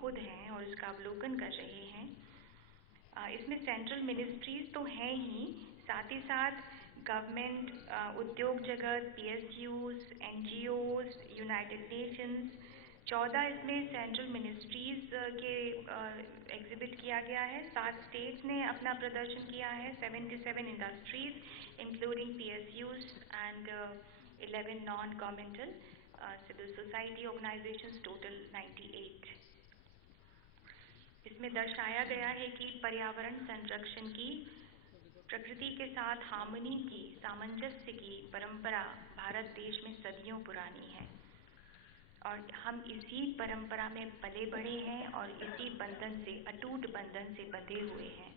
खुद हैं और उसका अवलोकन कर रहे हैं। इसमें सेंट्रल मिनिस्ट्रीज तो हैं ही, साथ ही साथ गवर्नमेंट, उद्योग जगत, PSUs, NGOs, यूनाइटेड नेशंस, 14 इसमें सेंट्रल मिनिस्ट्रीज के एग्जिबिट किया गया है। 7 स्टेट्स ने अपना प्रदर्शन किया है, 77 industries including PSUs and 11 non governmental civil society organisations, total 98। इसमें दर्शाया गया है कि पर्यावरण संरक्षण की, प्रकृति के साथ हार्मनी की, सामंजस्य की परंपरा भारत देश में सदियों पुरानी है और हम इसी परंपरा में पले बढ़े हैं और इसी बंधन से, अटूट बंधन से बंधे हुए हैं।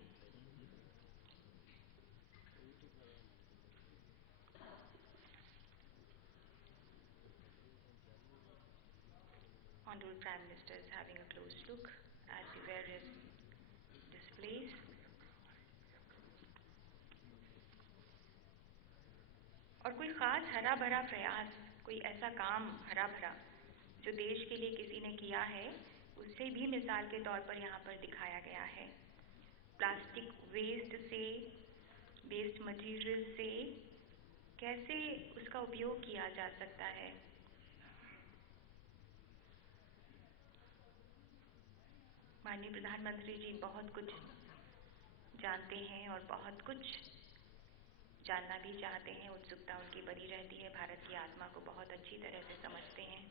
Honorable Prime Minister is having a close look at the various displays. और कोई खास हरा भरा प्रयास, कोई ऐसा काम हरा भरा जो देश के लिए किसी ने किया है, उससे भी मिसाल के तौर पर यहाँ पर दिखाया गया है। प्लास्टिक वेस्ट से, वेस्ट मटेरियल से कैसे उसका उपयोग किया जा सकता है। माननीय प्रधानमंत्री जी बहुत कुछ जानते हैं और बहुत कुछ जानना भी चाहते हैं, उत्सुकता उनकी बनी रहती है, भारत की आत्मा को बहुत अच्छी तरह से समझते हैं।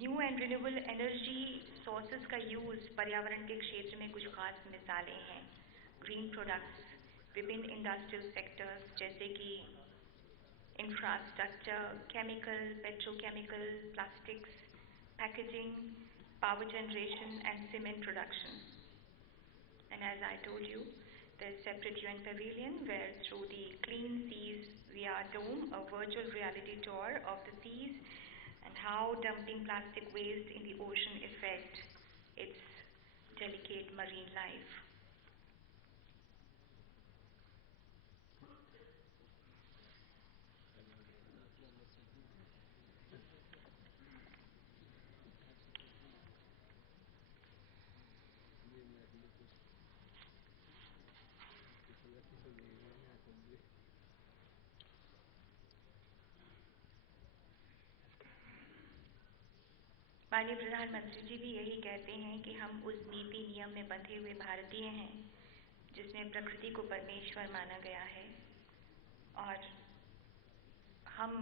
New and renewable energy sources का यूज पर्यावरण के क्षेत्र में कुछ खास मिसालें हैं। ग्रीन प्रोडक्ट्स, विभिन्न इंडस्ट्रियल सेक्टर्स जैसे कि infrastructure, chemical, petrochemical, plastics, packaging, power generation and cement production. And as I told you, there's separate UN pavilion where through the Clean Seas VR Dome, a virtual reality tour of the seas and how dumping plastic waste in the ocean affect its delicate marine life. माननीय प्रधानमंत्री जी भी यही कहते हैं कि हम उस नीति नियम में बंधे हुए भारतीय हैं जिसमें प्रकृति को परमेश्वर माना गया है और हम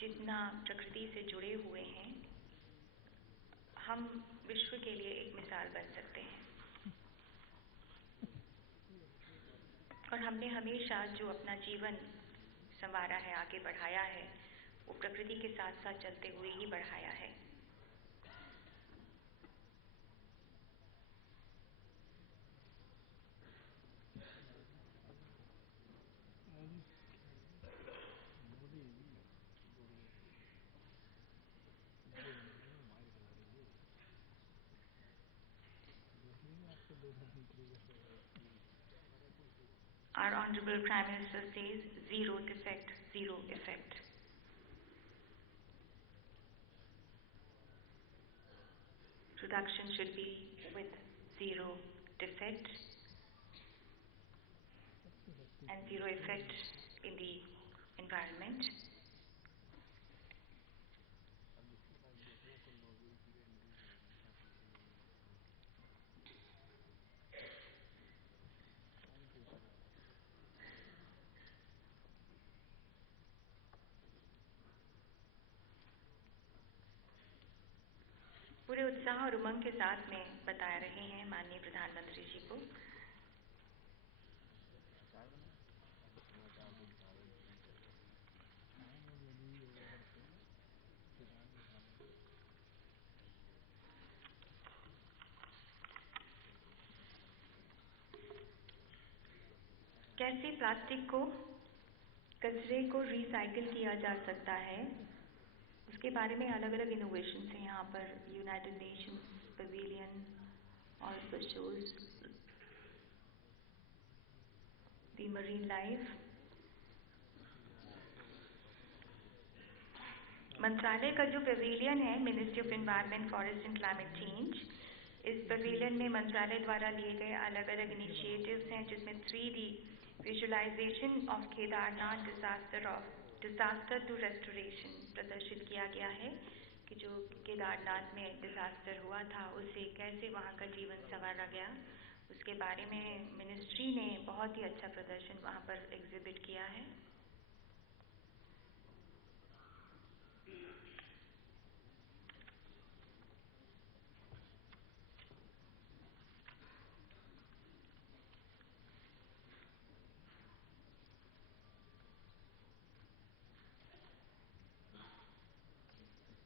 जितना प्रकृति से जुड़े हुए हैं, हम विश्व के लिए एक मिसाल बन सकते हैं। और हमने हमेशा जो अपना जीवन संवारा है, आगे बढ़ाया है, वो प्रकृति के साथ साथ चलते हुए ही बढ़ाया है। Our Honorable Prime Minister says zero defect, zero effect. Production should be with zero defect and zero effect in the environment. पूरे उत्साह और उमंग के साथ में बता रहे हैं माननीय प्रधानमंत्री जी को। कैसे प्लास्टिक को, कचरे को रिसाइकिल किया जा सकता है, उसके बारे में अलग अलग इनोवेशंस हैं यहाँ पर। United Nations pavilion also shows the marine life. मंत्रालय का जो पवेलियन है, ministry of environment, forest and climate change, इस पवेलियन में मंत्रालय द्वारा लिए गए अलग अलग इनिशिएटिव्स हैं, जिसमें 3D visualisation of Kedarnath disaster to restoration प्रदर्शित किया गया है कि जो केदारनाथ में डिजास्टर हुआ था उससे कैसे वहाँ का जीवन संवारा गया, उसके बारे में मिनिस्ट्री ने बहुत ही अच्छा प्रदर्शन वहाँ पर एग्जिबिट किया है।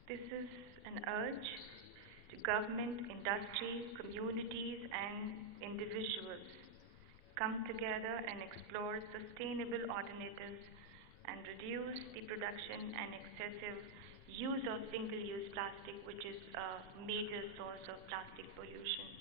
This is an urge to government, industry, communities and individuals come together and explore sustainable alternatives and reduce the production and excessive use of single-use plastic, which is a major source of plastic pollution.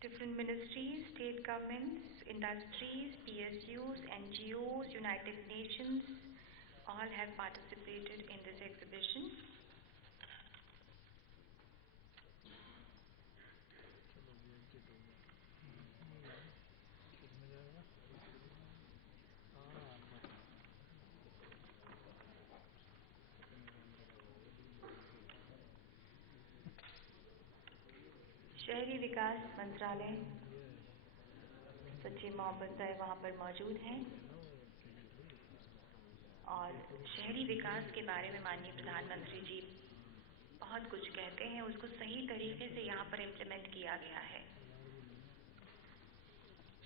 Different ministries, state governments, industries, PSUs, NGOs, United Nations, all have participated in this exhibition. शहरी विकास मंत्रालय सचिव मोहम्मद वहाँ पर मौजूद हैं और शहरी विकास के बारे में माननीय प्रधानमंत्री जी बहुत कुछ कहते हैं, उसको सही तरीके से यहाँ पर इम्प्लीमेंट किया गया है।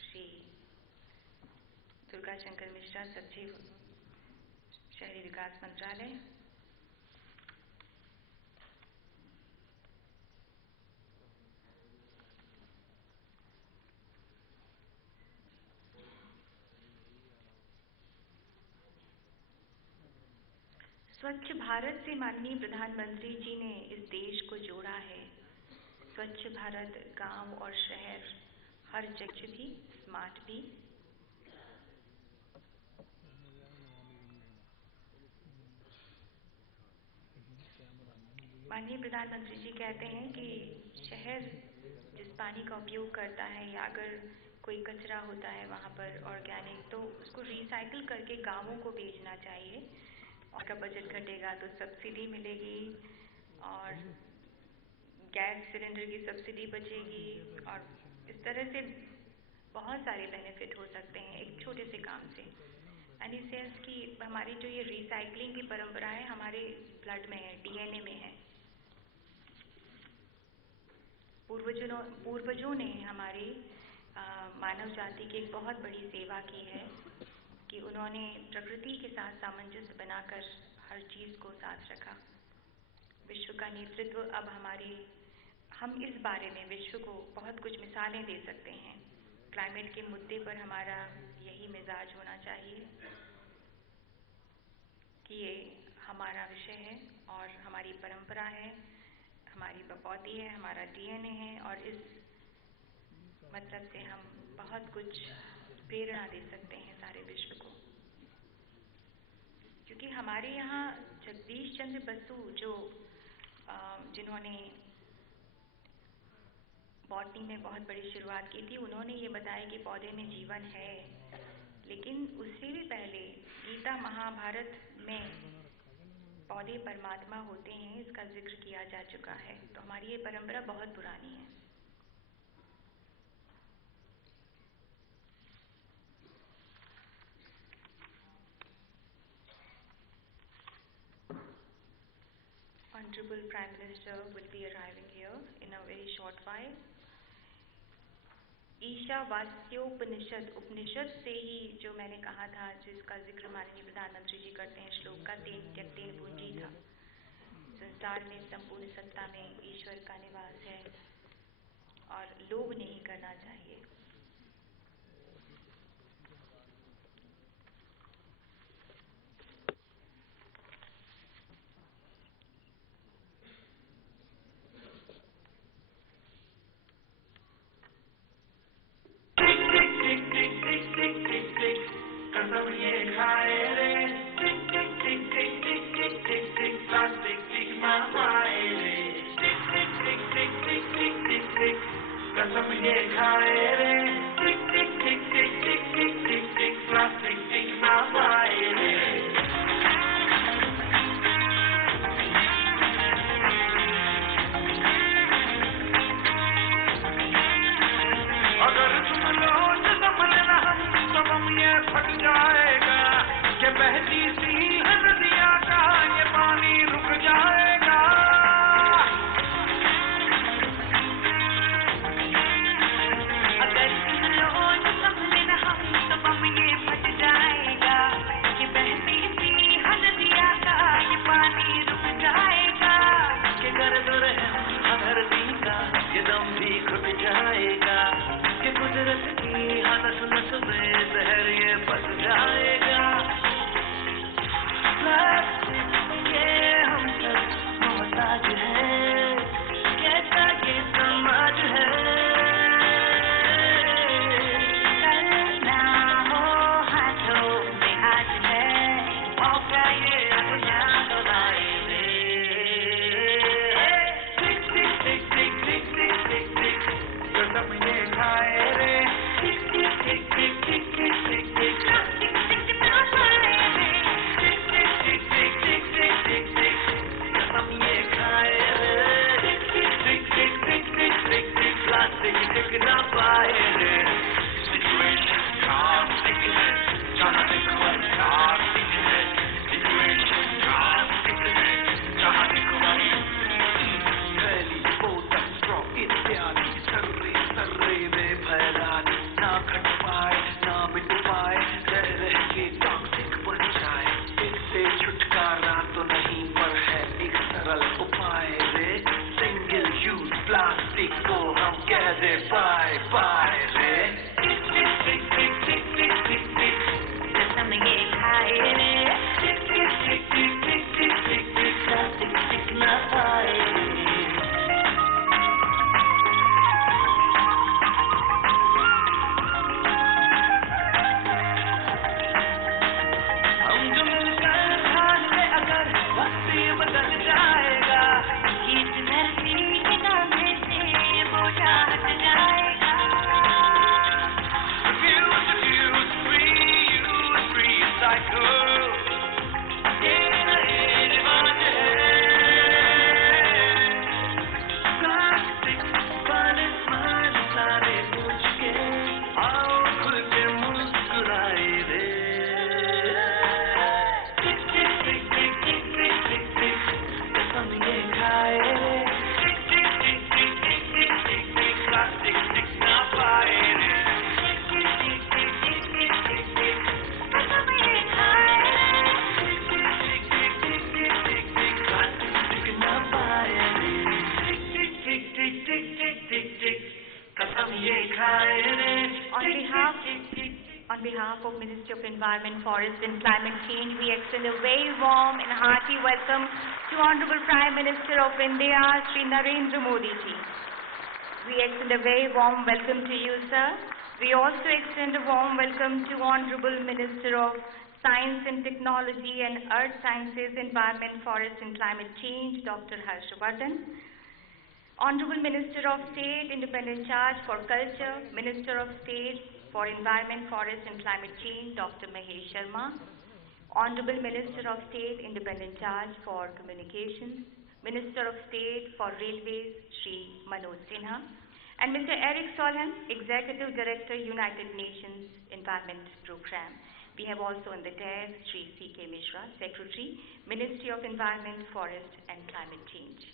श्री दुर्गा शंकर मिश्रा, सचिव शहरी विकास मंत्रालय। स्वच्छ भारत से माननीय प्रधानमंत्री जी ने इस देश को जोड़ा है। स्वच्छ भारत गांव और शहर हर जगह भी, स्मार्ट भी। माननीय प्रधानमंत्री जी कहते हैं कि शहर जिस पानी का उपयोग करता है या अगर कोई कचरा होता है वहाँ पर ऑर्गेनिक, तो उसको रिसाइकिल करके गांवों को भेजना चाहिए। और का बजट घटेगा तो सब्सिडी मिलेगी और गैस सिलेंडर की सब्सिडी बचेगी और इस तरह से बहुत सारे बेनिफिट हो सकते हैं एक छोटे से काम से। एंड इस सेंस की हमारी जो ये रिसाइकलिंग की परंपरा है हमारे ब्लड में है, डीएनए में है। पूर्वजों ने हमारी मानव जाति की एक बहुत बड़ी सेवा की है कि उन्होंने प्रकृति के साथ सामंजस्य बनाकर हर चीज़ को साथ रखा। विश्व का नेतृत्व अब हम इस बारे में विश्व को बहुत कुछ मिसालें दे सकते हैं। क्लाइमेट के मुद्दे पर हमारा यही मिजाज होना चाहिए कि ये हमारा विषय है और हमारी परंपरा है, हमारी बपौती है, हमारा डीएनए है और इस मतलब से हम बहुत कुछ प्रेरणा दे सकते हैं सारे विश्व को। क्योंकि हमारे यहाँ जगदीश चंद्र बसु जिन्होंने बॉटनी में बहुत बड़ी शुरुआत की थी, उन्होंने ये बताया कि पौधे में जीवन है, लेकिन उससे भी पहले गीता महाभारत में पौधे परमात्मा होते हैं, इसका जिक्र किया जा चुका है। तो हमारी ये परंपरा बहुत पुरानी है। Honorable Prime Minister will be arriving here in a very short while. Ishavasyopanishad, उपनिषद से ही जो मैंने कहा था, जिसका जिक्र माननीय प्रधानमंत्री जी करते हैं श्लोक का, तेन त्यक्तेन पूंजी था। संसार में संपूर्ण सत्ता में ईश्वर का निवास है और लोभ नहीं करना चाहिए। कसम ये खाए रे, टिक टिक टिक टिक टिक टिक टिक टिक, प्लास्टिक टिक ना पाए रे, टिक टिक टिक टिक टिक टिक टिक टिक, कसम ये खाए रे, टिक टिक टिक टिक टिक टिक टिक टिक, प्लास्टिक टिक ना पाए रे। अगर तुम लो तो संभलना, तो बम ये फट जाएगा, ये बहती सी नदिया का ये पानी रुक जाएगा। अगर तुम लो तो संभलना, तो बम ये फट जाएगा, ये बहती सी नदिया का ये पानी रुक जाएगा। ये गर्द रहम धरती का ये दम भी घुट जाएगा, कि कुदरत की नस नस में जहर ये बस जाएगा। प्लास्टिक ये हम सब मोहताज है, कैसा ये समाज है। करना हो हाथों में आज है, मौका ये अभियान तो लाए रे। टिक टिक टिक टिक टिक टिक टिक टिक, कसम ये खाए रे, टिक टिक टिक टिक टिक टिक टिक टिक, प्लास्टिक टिक ना पाए रे, टिक टिक टिक टिक टिक टिक टिक, कसम ये खाए रे, टिक टिक टिक टिक टिक टिक टिक, प्लास्टिक टिक ना पाए रे। सिचुएशन ड्रास्टिक है, जहाँ देखो प्लास्टिक है, सिचुएशन ड्रास्टिक है, जहाँ देखो थैली बोतल स्ट्रॉ इत्यादि सर्रे सर्रे में फैलाने, ना घट पाए ना मिट पाए, रह रह के टॉक्सिक बन जाए। इससे छुटकारा तो नहीं पर है एक सरल उपाय रे, सिंगल यूज प्लास्टिक को हम कह दे बाय बाय रे। टिक टिक टिक टिक टिक टिक टिक टिक, कसम ये खाए रे, टिक टिक टिक टिक टिक टिक टिक टिक, प्लास्टिक टिक ना पाए रे। हम जो मिलकर ठान ले अगर, वक्त ये बदल जाएगा, इस धरती के नामे से बोझा हट जाएगा। Refuse, recycle, ये नए रिवाज है। प्लास्टिक वाले स्माइल सारे पूछ के, आओ खुल के मुस्कुराए रे। टिक टिक टिक टिक टिक टिक टिक टिक, कसम ये खाए रे, टिक टिक टिक टिक टिक टिक टिक टिक, प्लास्टिक टिक ना पाए रे। टिक टिक टिक टिक टिक टिक टिक, कसम ये खाए रे, टिक टिक टिक टिक टिक टिक टिक, प्लास्टिक टिक ना पाए रे। टिक टिक टिक टिक टिक टिक टिक टिक, कसम ये खाए रे। On behalf of Ministry of Environment, Forest and Climate Change, we extend a very warm and hearty welcome to Honorable Prime Minister of India, Shri Narendra Modi ji. We extend a very warm welcome to you, sir. We also extend a warm welcome to Honorable Minister of Science and Technology and Earth Sciences, Environment, Forest and Climate Change, Dr. Harshvardhan. Honorable Minister of State, Independent Charge for Culture, Minister of State for Environment, Forest and Climate Change, Dr. Mahesh Sharma. Honorable Minister of State, Independent Charge for Communications, Minister of State for Railways, Shri Manoj Sinha. And Mr. Eric Solheim, Executive Director, United Nations Environment Program. We have also on the dais Shri C.K. Mishra, Secretary, Ministry of Environment, Forest and Climate Change.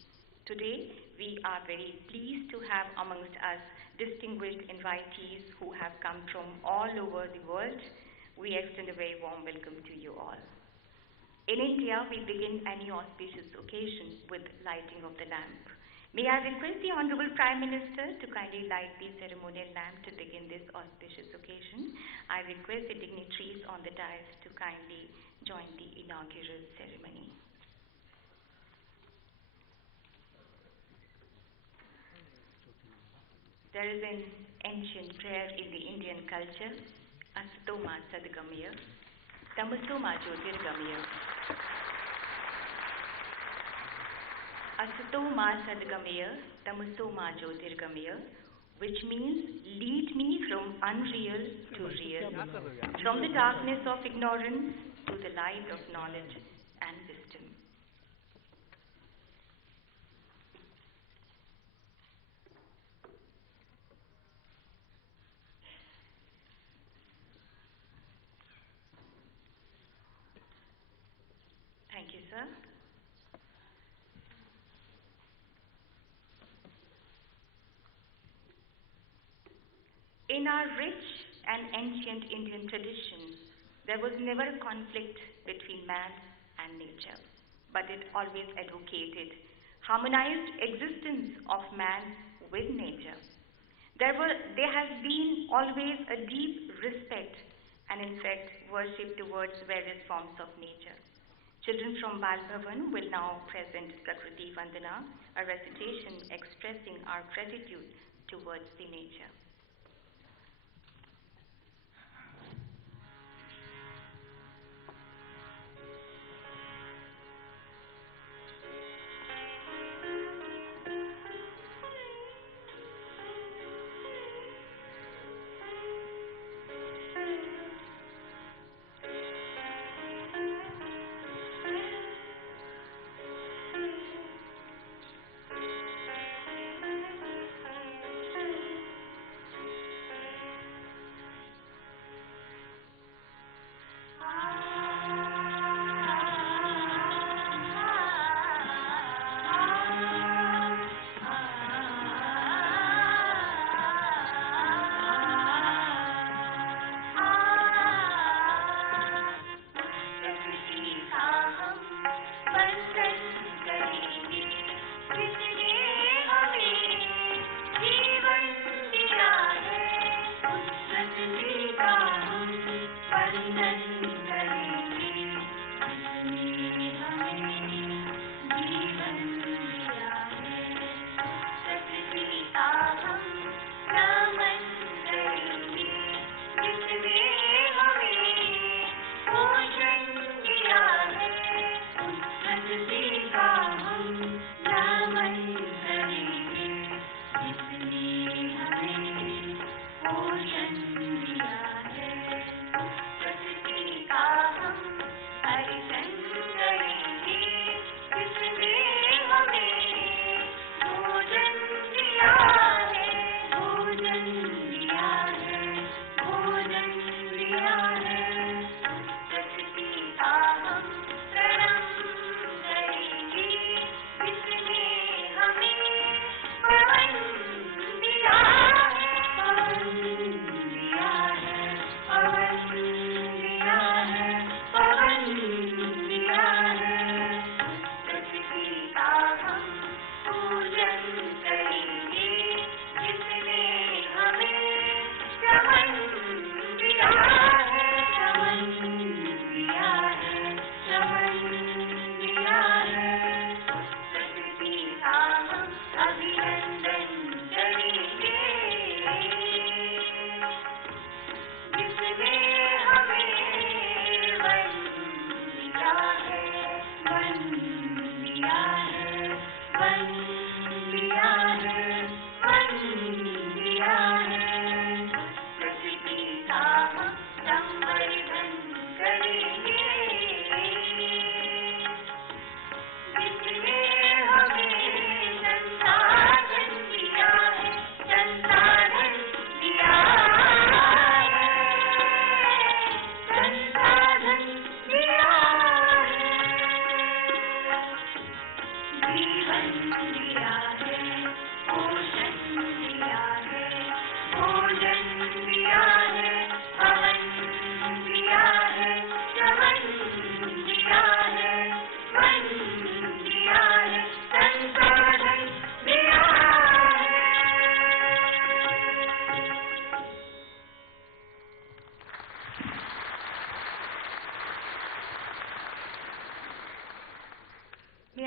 Today, we are very pleased to have amongst us distinguished invitees who have come from all over the world, we extend a very warm welcome to you all. In India, we begin any auspicious occasion with lighting of the lamp. May I request the Honorable Prime Minister to kindly light the ceremonial lamp to begin this auspicious occasion. I request the dignitaries on the dais to kindly join the inaugural ceremony. There is an ancient prayer in the Indian culture, Asato Ma Sadgamaya, Tamaso Ma Jyotirgamaya. Asato Ma Sadgamaya, Tamaso Ma Jyotirgamaya, which means lead me from unreal to real, from the darkness of ignorance to the light of knowledge and wisdom. Thank you, sir. In our rich and ancient Indian tradition, there was never a conflict between man and nature, but it always advocated harmonized existence of man with nature. There has been always a deep respect and in fact worship towards various forms of nature. Children from Bal Bhavan will now present Prakriti Vandana, a recitation expressing our gratitude towards the nature.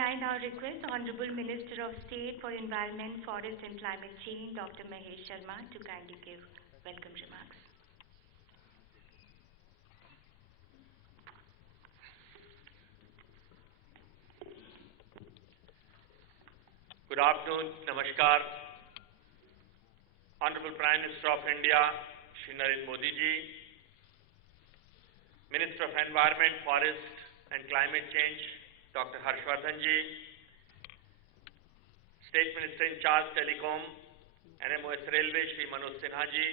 I now request Honorable Minister of State for Environment, Forest and Climate Change, Dr. Mahesh Sharma, to kindly give welcome remarks. Good afternoon, Namaskar. Honorable Prime Minister of India, Shri Narendra Modi ji, Minister of Environment, Forest and Climate Change, Dr. Harshvardhan ji, State Minister in charge Telecom, NMOS Railway, Shri Manoj Sinha ji,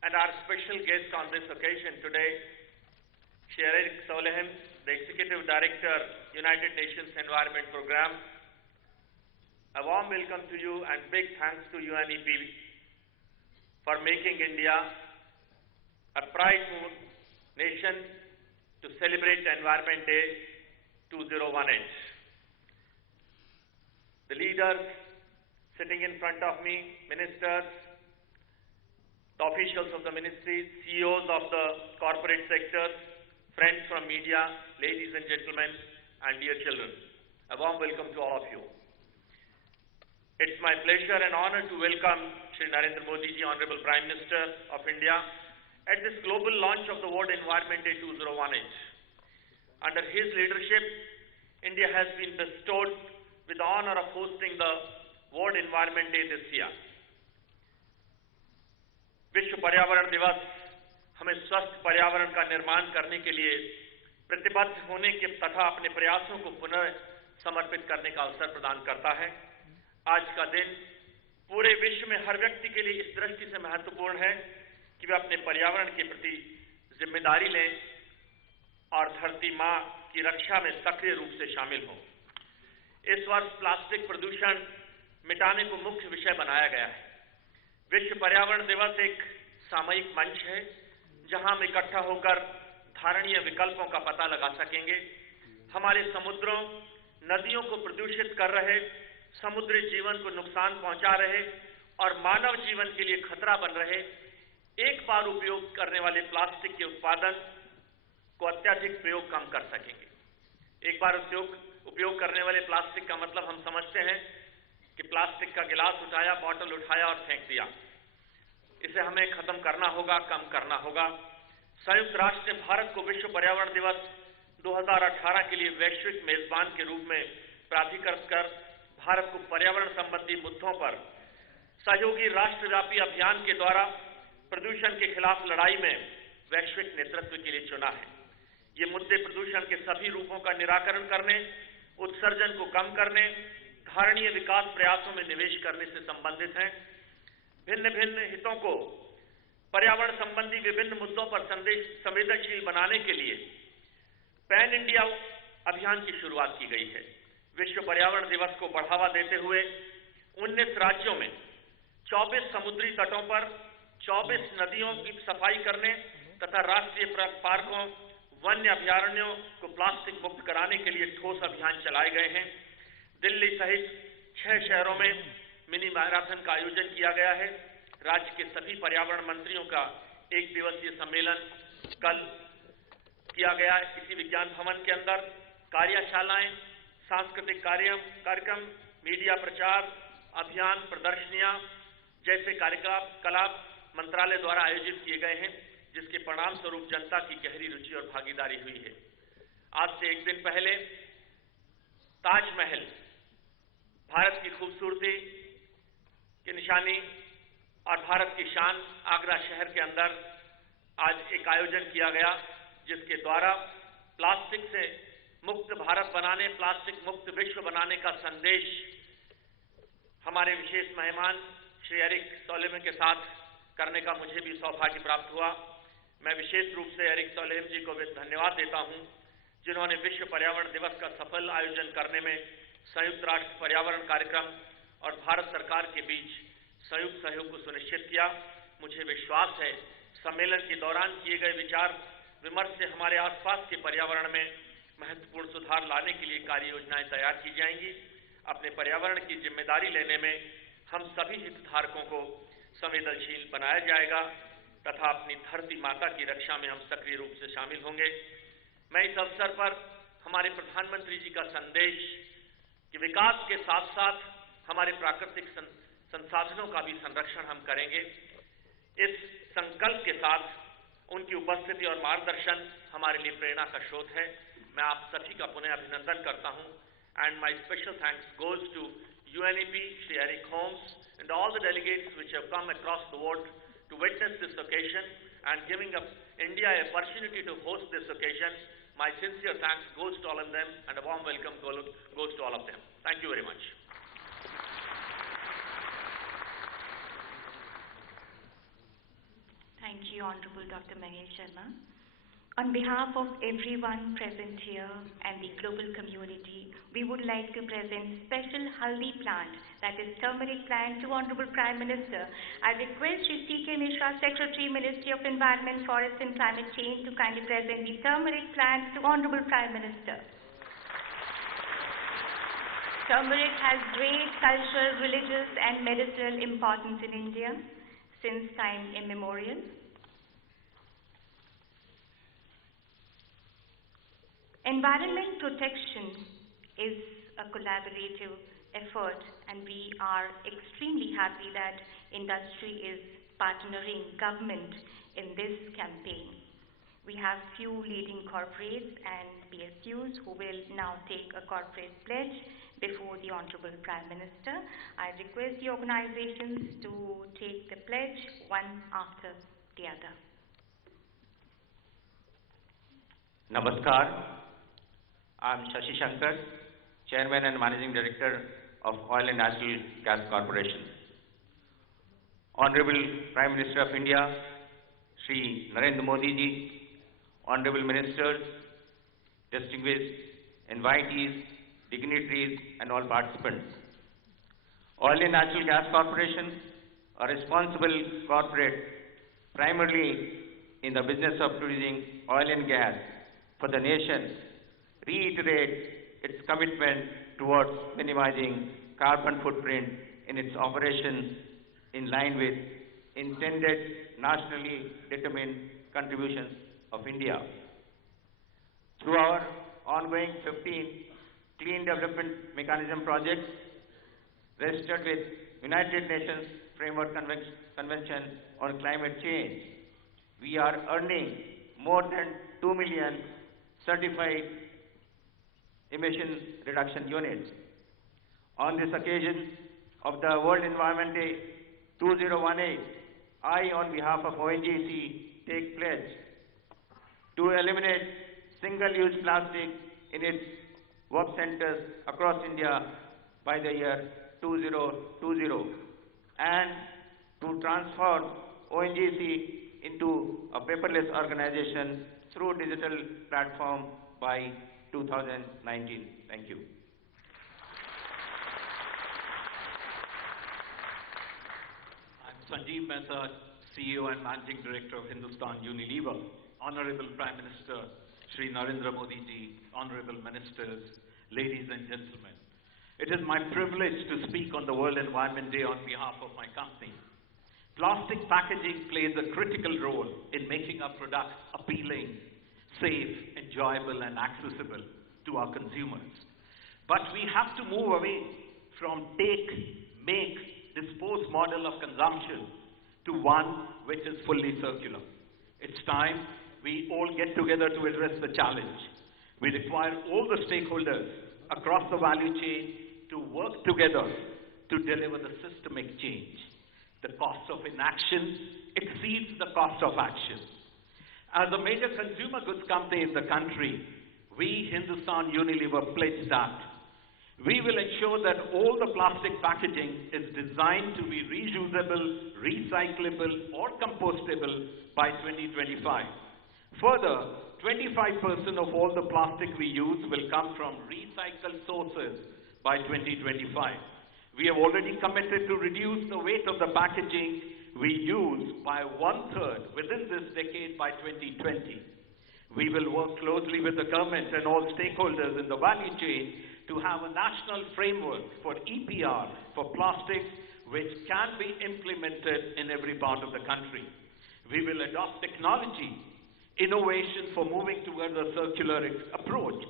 and our special guest on this occasion today, Shri Eric Solheim, the Executive Director, United Nations Environment Program. A warm welcome to you and big thanks to UNEP for making India a pride nation to celebrate Environment Day 2018. The leaders sitting in front of me, ministers, the officials of the ministries, CEOs of the corporate sectors, friends from media, ladies and gentlemen, and dear children, a warm welcome to all of you. It's my pleasure and honor to welcome Shri Narendra Modi ji, Honorable Prime Minister of India, at this global launch of the World Environment Day 2018. Under his leadership, India has been bestowed with the honor of hosting the World Environment Day this year. विश्व पर्यावरण दिवस हमें स्वस्थ पर्यावरण का निर्माण करने के लिए प्रतिबद्ध होने के तथा अपने प्रयासों को पुनः समर्पित करने का अवसर प्रदान करता है। आज का दिन पूरे विश्व में हर व्यक्ति के लिए इस दृष्टि से महत्वपूर्ण है कि वे अपने पर्यावरण के प्रति जिम्मेदारी लें और धरती मां की रक्षा में सक्रिय रूप से शामिल हों। इस वर्ष प्लास्टिक प्रदूषण मिटाने को मुख्य विषय बनाया गया है। विश्व पर्यावरण दिवस एक सामूहिक मंच है जहां हम इकट्ठा होकर धारणीय विकल्पों का पता लगा सकेंगे। हमारे समुद्रों, नदियों को प्रदूषित कर रहे, समुद्री जीवन को नुकसान पहुंचा रहे और मानव जीवन के लिए खतरा बन रहे एक बार उपयोग करने वाले प्लास्टिक के उत्पादन को अत्यधिक प्रयोग कम कर सकेंगे। एक बार उपयोग करने वाले प्लास्टिक का मतलब हम समझते हैं कि प्लास्टिक का गिलास उठाया, बॉटल उठाया और फेंक दिया। इसे हमें खत्म करना होगा, कम करना होगा। संयुक्त राष्ट्र ने भारत को विश्व पर्यावरण दिवस 2018 के लिए वैश्विक मेजबान के रूप में प्राधिकृत कर भारत को पर्यावरण संबंधी मुद्दों पर सहयोगी राष्ट्रव्यापी अभियान के द्वारा प्रदूषण के खिलाफ लड़ाई में वैश्विक नेतृत्व के लिए चुना है। ये मुद्दे प्रदूषण के सभी रूपों का निराकरण करने, उत्सर्जन को कम करने, धारणीय विकास प्रयासों में निवेश करने से संबंधित हैं। भिन्न भिन्न हितों को पर्यावरण संबंधी विभिन्न मुद्दों पर संवेदनशील बनाने के लिए पैन इंडिया अभियान की शुरुआत की गई है। विश्व पर्यावरण दिवस को बढ़ावा देते हुए 19 राज्यों में 24 समुद्री तटों पर 24 नदियों की सफाई करने तथा राष्ट्रीय पार्कों, वन्य अभयारण्यों को प्लास्टिक मुक्त कराने के लिए ठोस अभियान चलाए गए हैं। दिल्ली सहित 6 शहरों में मिनी मैराथन का आयोजन किया गया है। राज्य के सभी पर्यावरण मंत्रियों का एक दिवसीय सम्मेलन कल किया गया। इसी विज्ञान भवन के अंदर कार्यशालाएं, सांस्कृतिक कार्यक्रम, मीडिया प्रचार अभियान, प्रदर्शनियां जैसे कार्यकलाप मंत्रालय द्वारा आयोजित किए गए हैं, जिसके परिणाम स्वरूप जनता की गहरी रुचि और भागीदारी हुई है। आज से एक दिन पहले ताजमहल, भारत की खूबसूरती की निशानी और भारत की शान, आगरा शहर के अंदर आज एक आयोजन किया गया, जिसके द्वारा प्लास्टिक से मुक्त भारत बनाने, प्लास्टिक मुक्त विश्व बनाने का संदेश हमारे विशेष मेहमान श्री एरिक सोलेम के साथ करने का मुझे भी सौभाग्य प्राप्त हुआ। मैं विशेष रूप से एरिक सोलेम जी को धन्यवाद देता हूं, जिन्होंने विश्व पर्यावरण दिवस का सफल आयोजन करने में संयुक्त राष्ट्र पर्यावरण कार्यक्रम और भारत सरकार के बीच संयुक्त सहयोग को सुनिश्चित किया। मुझे विश्वास है सम्मेलन के दौरान किए गए विचार विमर्श से हमारे आसपास के पर्यावरण में महत्वपूर्ण सुधार लाने के लिए कार्य योजनाएं तैयार की जाएंगी। अपने पर्यावरण की जिम्मेदारी लेने में हम सभी हितधारकों को संवेदनशील बनाया जाएगा तथा अपनी धरती माता की रक्षा में हम सक्रिय रूप से शामिल होंगे। मैं इस अवसर पर हमारे प्रधानमंत्री जी का संदेश कि विकास के साथ साथ हमारे प्राकृतिक संसाधनों का भी संरक्षण हम करेंगे, इस संकल्प के साथ उनकी उपस्थिति और मार्गदर्शन हमारे लिए प्रेरणा का स्रोत है। मैं आप सभी का पुनः अभिनंदन करता हूं and my special thanks goes to UNEP, Shri Eric Holmes and all the delegates which have come across the world to witness this occasion and giving India a opportunity to host this occasion. My sincere thanks goes to all of them and a warm welcome goes to all of them. Thank you very much. Thank you, Honorable Dr. Mahesh Sharma. On behalf of everyone present here and the global community, we would like to present special Haldi plant, that is turmeric plant, to Honorable Prime Minister. I request Shri C.K. Mishra, Secretary, Ministry of Environment, Forest and Climate Change, to kindly present the turmeric plant to Honorable Prime Minister. Turmeric has great cultural, religious and medicinal importance in India since time immemorial. Environment protection is a collaborative effort, and we are extremely happy that industry is partnering government in this campaign. We have few leading corporates and PSUs who will now take a corporate pledge before the Honorable Prime Minister. I request the organizations to take the pledge one after the other. Namaskar. I am Shashi Shankar, Chairman and Managing Director of Oil and Natural Gas Corporation. Honorable Prime Minister of India, Shri Narendra Modi ji, Honorable Ministers, distinguished invitees, dignitaries and all participants. Oil and Natural Gas Corporation, a responsible corporate primarily in the business of producing oil and gas for the nation, reiterate its commitment towards minimizing carbon footprint in its operations in line with intended nationally determined contributions of India. Through our ongoing 15 Clean Development Mechanism projects registered with United Nations Framework Convention on Climate Change, we are earning more than 2 million certified emission reduction units. On this occasion of the World Environment Day 2018, I, on behalf of ONGC, take pledge to eliminate single-use plastic in its work centers across India by the year 2020 and to transform ONGC into a paperless organization through digital platform by 2019. Thank you. I'm Sanjeev Mehta, CEO and Managing Director of Hindustan Unilever. Honorable Prime Minister Shri Narendra Modi ji, Honorable Ministers, ladies and gentlemen. It is my privilege to speak on the World Environment Day on behalf of my company. Plastic packaging plays a critical role in making our products appealing, safe, enjoyable and accessible to our consumers. But we have to move away from take, make, dispose model of consumption to one which is fully circular. It's time we all get together to address the challenge. We require all the stakeholders across the value chain to work together to deliver the systemic change. The cost of inaction exceeds the cost of action. As a major consumer goods company in the country, we, Hindustan Unilever, pledge that we will ensure that all the plastic packaging is designed to be reusable, recyclable or compostable by 2025. Further, 25% of all the plastic we use will come from recycled sources by 2025. We have already committed to reduce the weight of the packaging we use by 1/3 within this decade by 2020. We will work closely with the government and all stakeholders in the value chain to have a national framework for EPR for plastics which can be implemented in every part of the country. We will adopt technology, innovation for moving towards a circular approach,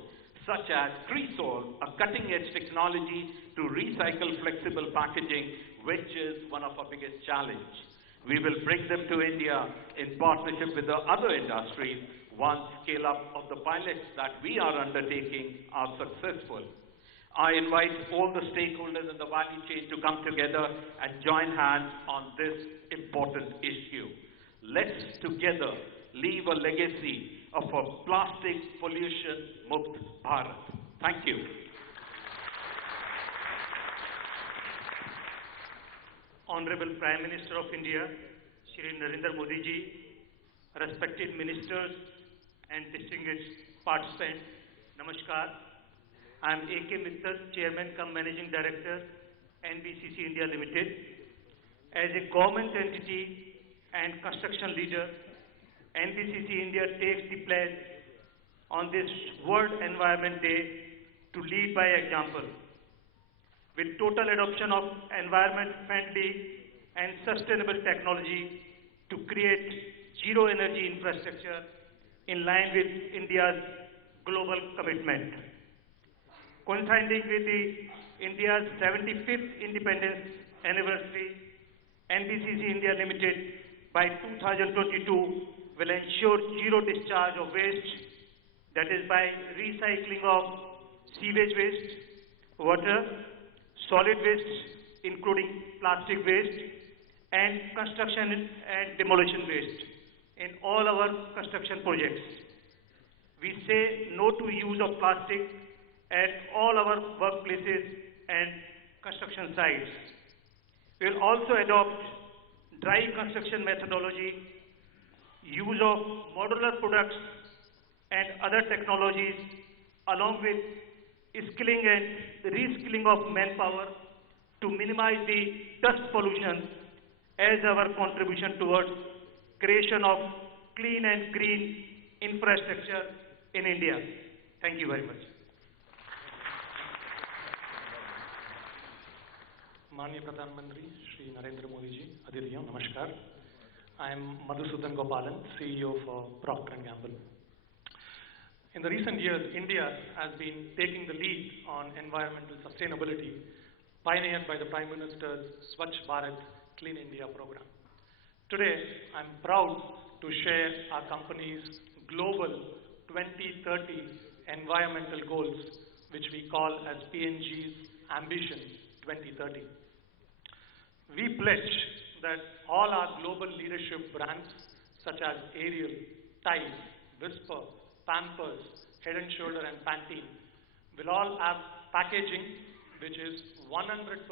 such as Cresol, a cutting-edge technology to recycle flexible packaging, which is one of our biggest challenges. We will bring them to India in partnership with the other industries once scale-up of the pilots that we are undertaking are successful. I invite all the stakeholders in the value chain to come together and join hands on this important issue. Let's together leave a legacy of a plastic pollution mukt Bharat. Thank you. Honorable Prime Minister of India, Shri Narendra Modi ji, respected ministers and distinguished participants, Namaskar. I am A.K. Mittal, Chairman cum Managing Director, NBCC India Limited. As a government entity and construction leader, NBCC India takes the pledge on this World Environment Day to lead by example. With total adoption of environment-friendly and sustainable technology to create zero energy infrastructure in line with India's global commitment. Coinciding with India's 75th independence anniversary, NBCC India Limited by 2022 will ensure zero discharge of waste, that is by recycling of sewage waste, water, solid waste including plastic waste, and construction and demolition waste in all our construction projects. We say no to use of plastic at all our workplaces and construction sites. We will also adopt dry construction methodology, use of modular products and other technologies, along with skilling and reskilling of manpower to minimize the dust pollution as our contribution towards creation of clean and green infrastructure in India. Thank you very much. माननीय प्रधानमंत्री Shri Narendra Modi ji, Aditya, Namaskar. I am Madhusudan Gopalan, CEO for Procter & Gamble. In the recent years, India has been taking the lead on environmental sustainability, pioneered by the Prime Minister's Swachh Bharat Clean India program. Today, I'm proud to share our company's global 2030 environmental goals, which we call as P&G's Ambition 2030. We pledge that all our global leadership brands such as Ariel, Tide, Whisper, Pampers, Head & Shoulder and Pantene will all have packaging which is 100%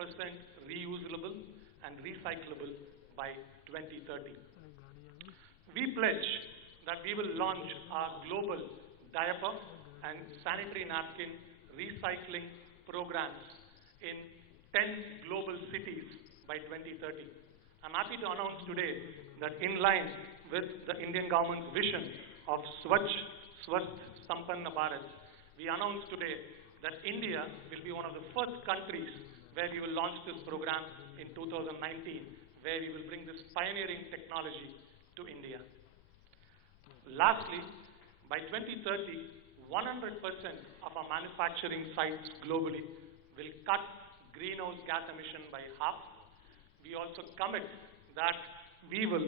reusable and recyclable by 2030. We pledge that we will launch our global diaper and sanitary napkin recycling programs in 10 global cities by 2030. I'm happy to announce today that in line with the Indian government's vision of Swachh Swasth Sampanna Bharat, we announced today that India will be one of the first countries where we will launch this program in 2019, where we will bring this pioneering technology to India. Lastly, by 2030, 100% of our manufacturing sites globally will cut greenhouse gas emission by half. We also commit that we will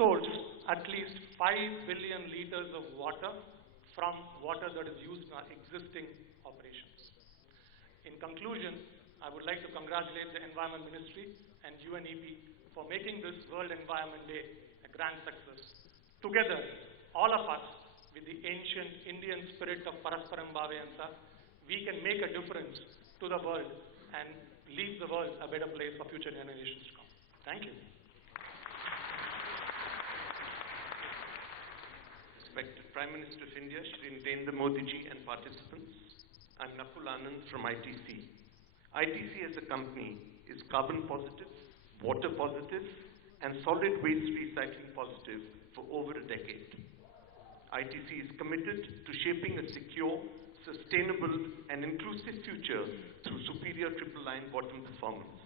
source at least 5 billion liters of water from water that is used in our existing operations. In conclusion, I would like to congratulate the Environment Ministry and UNEP for making this World Environment Day a grand success. Together, all of us, with the ancient Indian spirit of Parasparam Bhavayansa, we can make a difference to the world and leave the world a better place for future generations to come. Thank you. Respected Prime Minister of India, Shri Narendra Modi ji and participants, I'm Nakul Anand from ITC. ITC as a company is carbon positive, water positive, and solid waste recycling positive for over a decade. ITC is committed to shaping a secure, sustainable, and inclusive future through superior triple line bottom performance.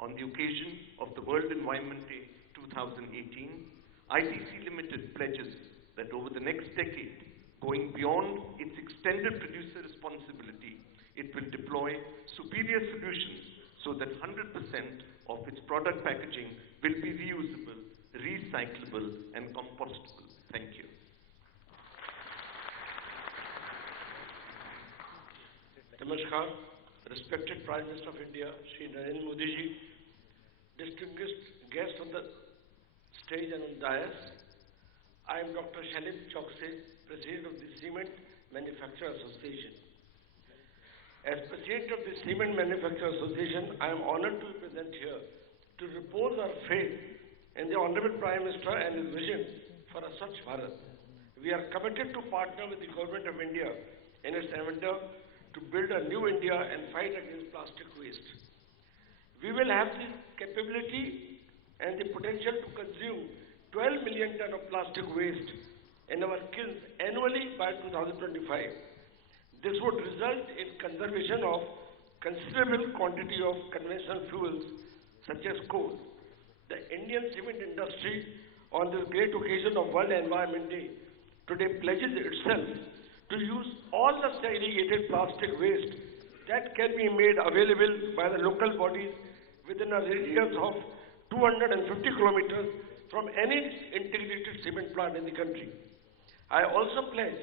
On the occasion of the World Environment Day 2018, ITC Limited pledges that over the next decade, Going beyond its extended producer responsibility, it will deploy superior solutions so that 100% of its product packaging will be reusable, recyclable, and compostable. Thank you. Namaskar, respected Prime Minister of India, Shri Narendra Modi ji, distinguished guests on the stage and on dais. I am Dr. Shalin Chokse, President of the Cement Manufacturer Association. As President of the Cement Manufacturer Association, I am honored to be present here to repose our faith in the Honorable Prime Minister and his vision for a Swachh Bharat. We are committed to partner with the Government of India in its endeavor to build a new India and fight against plastic waste. We will have the capability and the potential to consume 12 million tons of plastic waste in our kilns annually by 2025. This would result in conservation of considerable quantity of conventional fuels such as coal. The Indian cement industry on this great occasion of World Environment Day today pledges itself to use all the segregated plastic waste that can be made available by the local bodies within a radius of 250 kilometers from any integrated cement plant in the country. I also pledge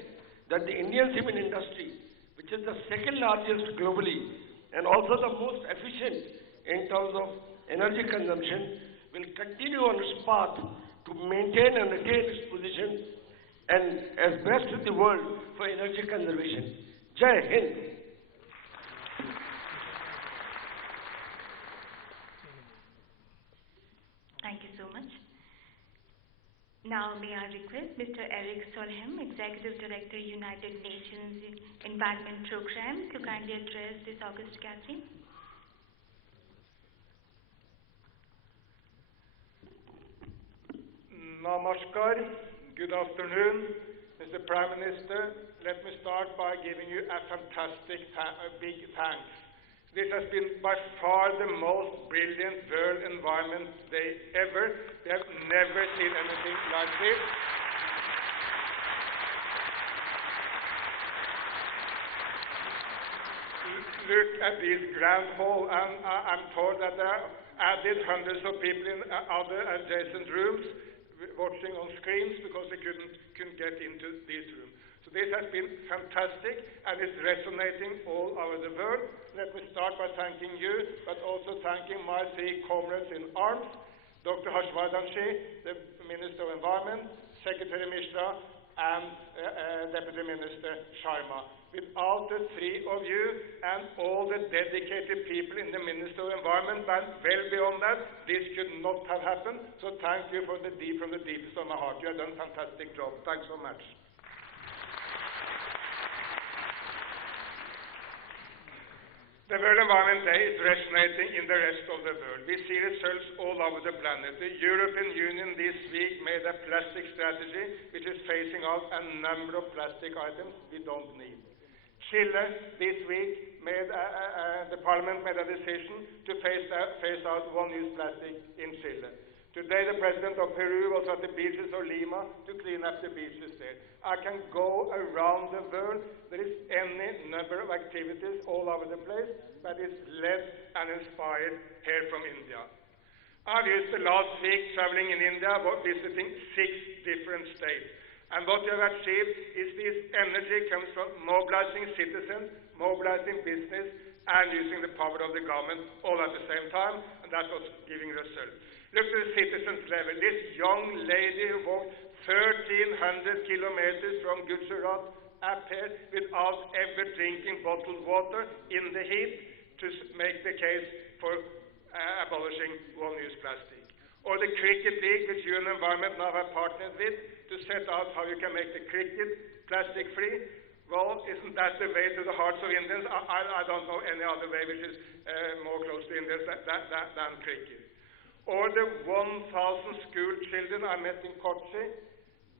that the Indian cement industry, which is the second largest globally and also the most efficient in terms of energy consumption, will continue on its path to maintain and retain its position and as best in the world for energy conservation. Jai Hind. Thank you so much. Now may I request Mr. Eric Solheim, Executive Director, United Nations Environment Programme, to kindly address this August gathering. Namaskar. Good afternoon, Mr. Prime Minister. Let me start by giving you a fantastic big thanks. This has been by far the most brilliant World Environment Day ever. We have never seen anything like this. Look at this grand hall, and I'm told that there are added hundreds of people in other adjacent rooms watching on screens because they couldn't get into this room. So this has been fantastic and it's resonating all over the world. Let me start by thanking you, but also thanking my three comrades in arms, Dr. Harshvardhanji, the Minister of Environment, Secretary Mishra, and Deputy Minister Sharma. Without the three of you and all the dedicated people in the Ministry of Environment, and well beyond that, this could not have happened. So thank you from the deepest of my heart. You have done a fantastic job. Thanks so much. The World Environment Day is resonating in the rest of the world. We see results all over the planet. The European Union this week made a plastic strategy which is phasing out a number of plastic items we don't need. Chile this week the parliament made a decision to phase out one-use plastic in Chile. Today the president of Peru was at the beaches of Lima to clean up the beaches there. I can go around the world. There is any number of activities all over the place that is led and inspired here from India. I've used the last week traveling in India, visiting 6 different states. And what we have achieved is this energy comes from mobilizing citizens, mobilizing business, and using the power of the government all at the same time, and that was giving results. Look at the citizens' level. This young lady who walked 1,300 kilometers from Gujarat up here without ever drinking bottled water in the heat to make the case for abolishing one-use plastic. Or the cricket league, which you and Environment now have partnered with, to set out how you can make the cricket plastic-free. Well, isn't that the way to the hearts of Indians? I don't know any other way which is more close to Indians than cricket. Or the 1,000 school children I met in Kochi,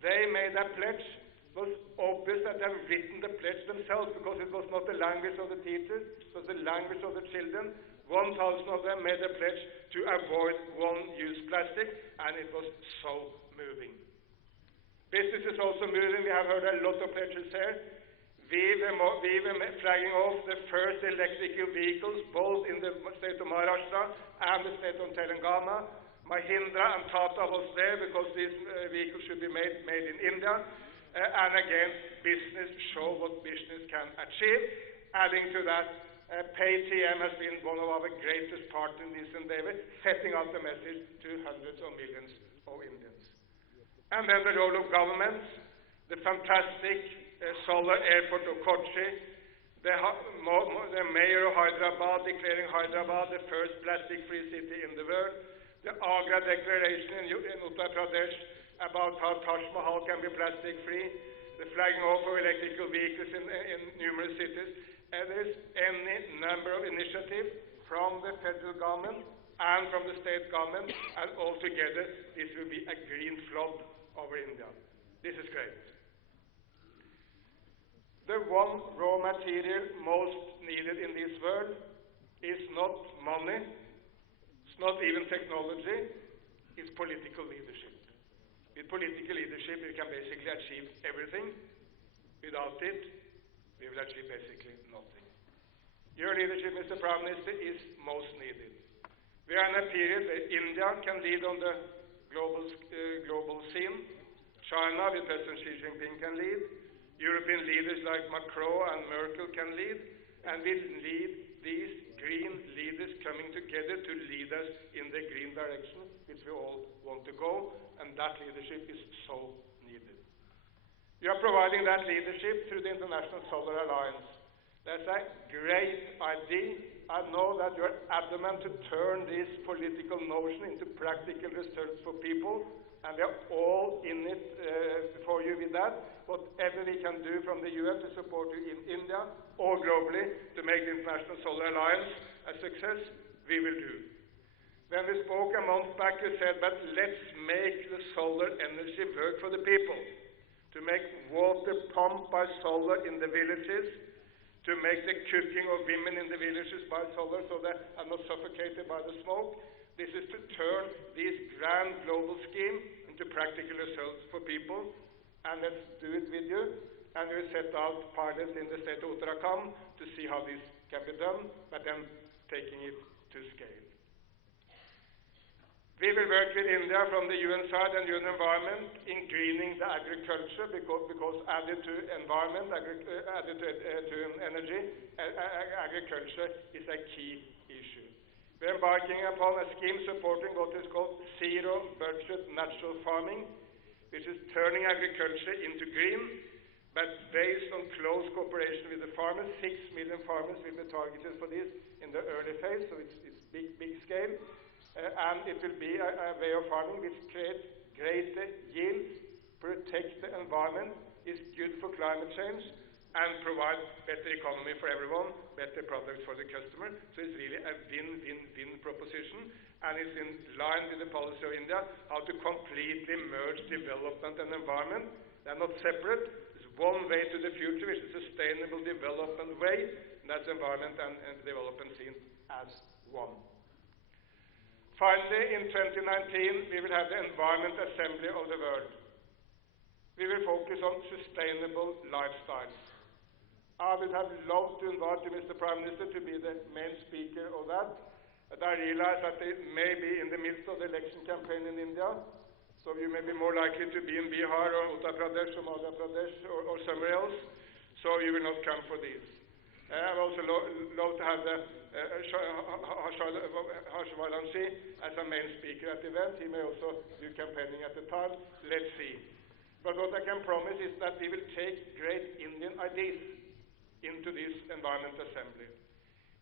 they made a pledge. It was obvious that they had written the pledge themselves because it was not the language of the teachers, it was the language of the children. 1,000 of them made a pledge to avoid one-use plastic, and it was so moving. Business is also moving. We have heard a lot of pledges here. We were flagging off the first electrical vehicles, both in the state of Maharashtra and the state of Telangana. Mahindra and Tata was there because these vehicles should be made in India. And again, business show what business can achieve. Adding to that, PayTM has been one of our greatest partners in this endeavor, setting out the message to hundreds of millions of Indians. And then the role of governments, the fantastic solar airport of Kochi, the mayor of Hyderabad declaring Hyderabad the first plastic-free city in the world, the Agra Declaration in Uttar Pradesh about how Taj Mahal can be plastic-free, the flagging off of electrical vehicles in numerous cities. There is any number of initiatives from the federal government and from the state government, and altogether this will be a green flood over India. This is great. The one raw material most needed in this world is not money, it's not even technology, it's political leadership. With political leadership, you can basically achieve everything. Without it, we will achieve basically nothing. Your leadership, Mr. Prime Minister, is most needed. We are in a period where India can lead on the global scene. China, with President Xi Jinping, can lead. European leaders like Macron and Merkel can lead. And we need these green leaders coming together to lead us in the green direction, which we all want to go. And that leadership is so needed. We are providing that leadership through the International Solar Alliance. That's a great idea. I know that you are adamant to turn this political notion into practical results for people, and we are all in it for you with that. Whatever we can do from the UN to support you in India or globally to make the International Solar Alliance a success, we will do. When we spoke a month back, you said, but let's make the solar energy work for the people. To make water pumped by solar in the villages, to make the cooking of women in the villages by solar so they are not suffocated by the smoke. This is to turn this grand global scheme into practical results for people. And let's do it with you. And we'll set out pilots in the state of Uttarakhand to see how this can be done, but then taking it to scale. We will work with India from the UN side and UN environment in greening the agriculture because added to environment, added to energy, agriculture is a key issue. We are embarking upon a scheme supporting what is called zero-budget natural farming, which is turning agriculture into green, but based on close cooperation with the farmers. 6 million farmers will be targeted for this in the early phase, so it's big scale. And it will be a way of farming which creates greater yields, protects the environment, is good for climate change, and provides better economy for everyone, better products for the customer. So it's really a win-win-win proposition, and it's in line with the policy of India, how to completely merge development and environment. They're not separate. There's one way to the future, which is sustainable development way, and that's environment and development seen as one. Finally, in 2019, we will have the Environment Assembly of the World. We will focus on sustainable lifestyles. I would have loved to invite you, Mr. Prime Minister, to be the main speaker of that. But I realize that it may be in the midst of the election campaign in India, so you may be more likely to be in Bihar or Uttar Pradesh or Madhya Pradesh or somewhere else, so you will not come for this. I would also love to have the Harshvalansi as a main speaker at the event. He may also do campaigning at the time. Let's see. But what I can promise is that we will take great Indian ideas into this Environment Assembly.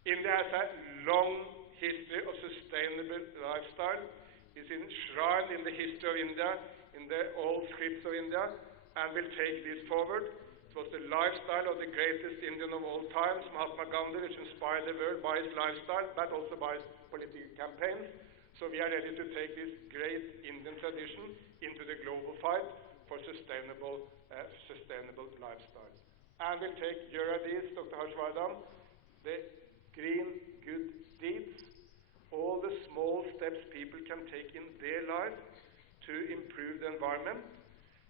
India has a long history of sustainable lifestyle. It's enshrined in the history of India, in the old scripts of India, and will take this forward. It was the lifestyle of the greatest Indian of all times, Mahatma Gandhi, which inspired the world by his lifestyle, but also by his political campaigns. So we are ready to take this great Indian tradition into the global fight for sustainable lifestyle. And we'll take your ideas, Dr. Harshvardhan, the green good deeds, all the small steps people can take in their life to improve the environment.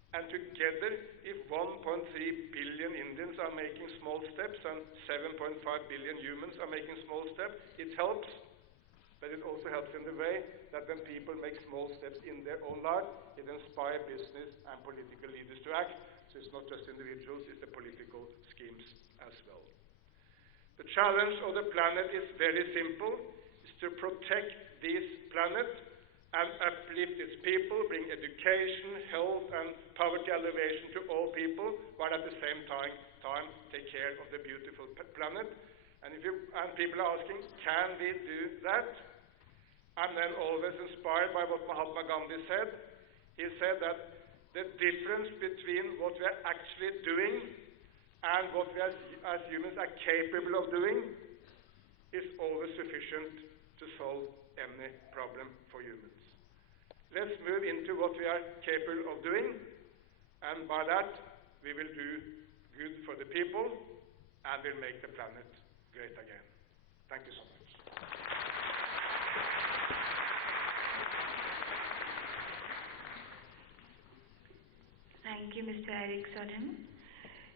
And together, if 1.3 billion Indians are making small steps and 7.5 billion humans are making small steps, it helps. But it also helps in the way that when people make small steps in their own life, it inspires business and political leaders to act. So it's not just individuals, it's the political schemes as well. The challenge of the planet is very simple. It's to protect this planet and uplift its people, bring education, health, and poverty alleviation to all people, while at the same time take care of the beautiful planet. And people are asking, can we do that? I'm then always inspired by what Mahatma Gandhi said. He said that the difference between what we are actually doing and what we as humans are capable of doing is always sufficient to solve any problem for humans. Let's move into what we are capable of doing, and by that we will do good for the people and will make the planet great again. Thank you so much. Thank you, Mr. Eric Sodham.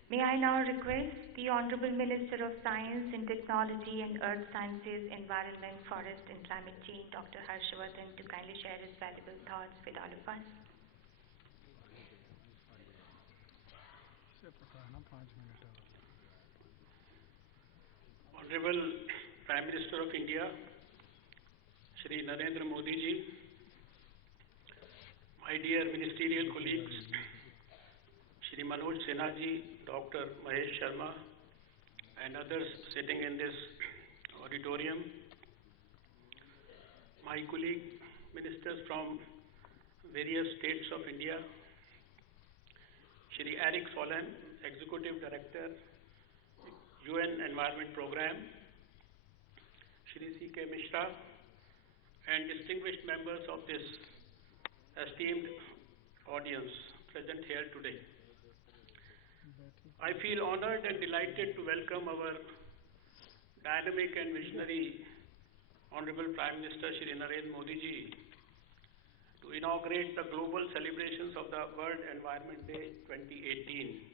May I now request the Honorable Minister of Science and Technology and Earth Sciences, Environment, Forest and Climate Change, Dr. Harshvardhan, to kindly share his valuable thoughts with all of us. Honorable Prime Minister of India, Shri Narendra Modi ji, my dear ministerial colleagues, Shri Manoj Sinha ji, Dr. Mahesh Sharma, and others sitting in this auditorium, my colleague ministers from various states of India, Shri Eric Solheim, Executive Director, UN Environment Program, Shri C.K. Mishra, and distinguished members of this esteemed audience present here today. I feel honored and delighted to welcome our dynamic and visionary Honorable Prime Minister Shri Narendra Modi ji to inaugurate the global celebrations of the World Environment Day 2018.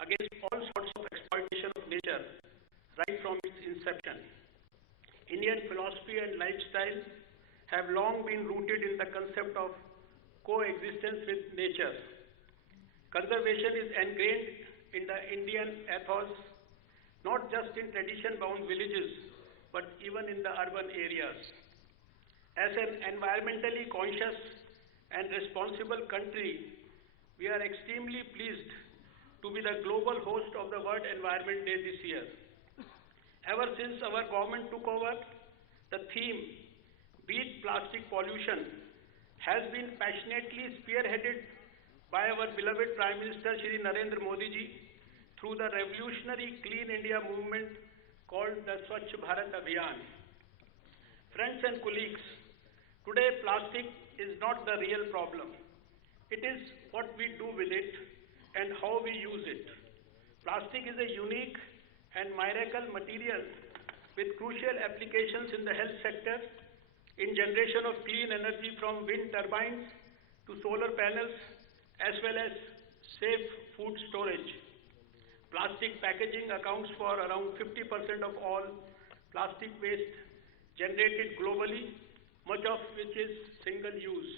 Against all sorts of exploitation of nature right from its inception. Indian philosophy and lifestyle have long been rooted in the concept of coexistence with nature. Conservation is ingrained in the Indian ethos, not just in tradition-bound villages, but even in the urban areas. As an environmentally conscious and responsible country, we are extremely pleased to be the global host of the World Environment Day this year. Ever since our government took over, the theme, Beat Plastic Pollution, has been passionately spearheaded by our beloved Prime Minister Shri Narendra Modi ji through the revolutionary Clean India movement called the Swachh Bharat Abhiyan. Friends and colleagues, today plastic is not the real problem. It is what we do with it and how we use it. Plastic is a unique and miracle material with crucial applications in the health sector, in generation of clean energy from wind turbines to solar panels, as well as safe food storage. Plastic packaging accounts for around 50% of all plastic waste generated globally, much of which is single use.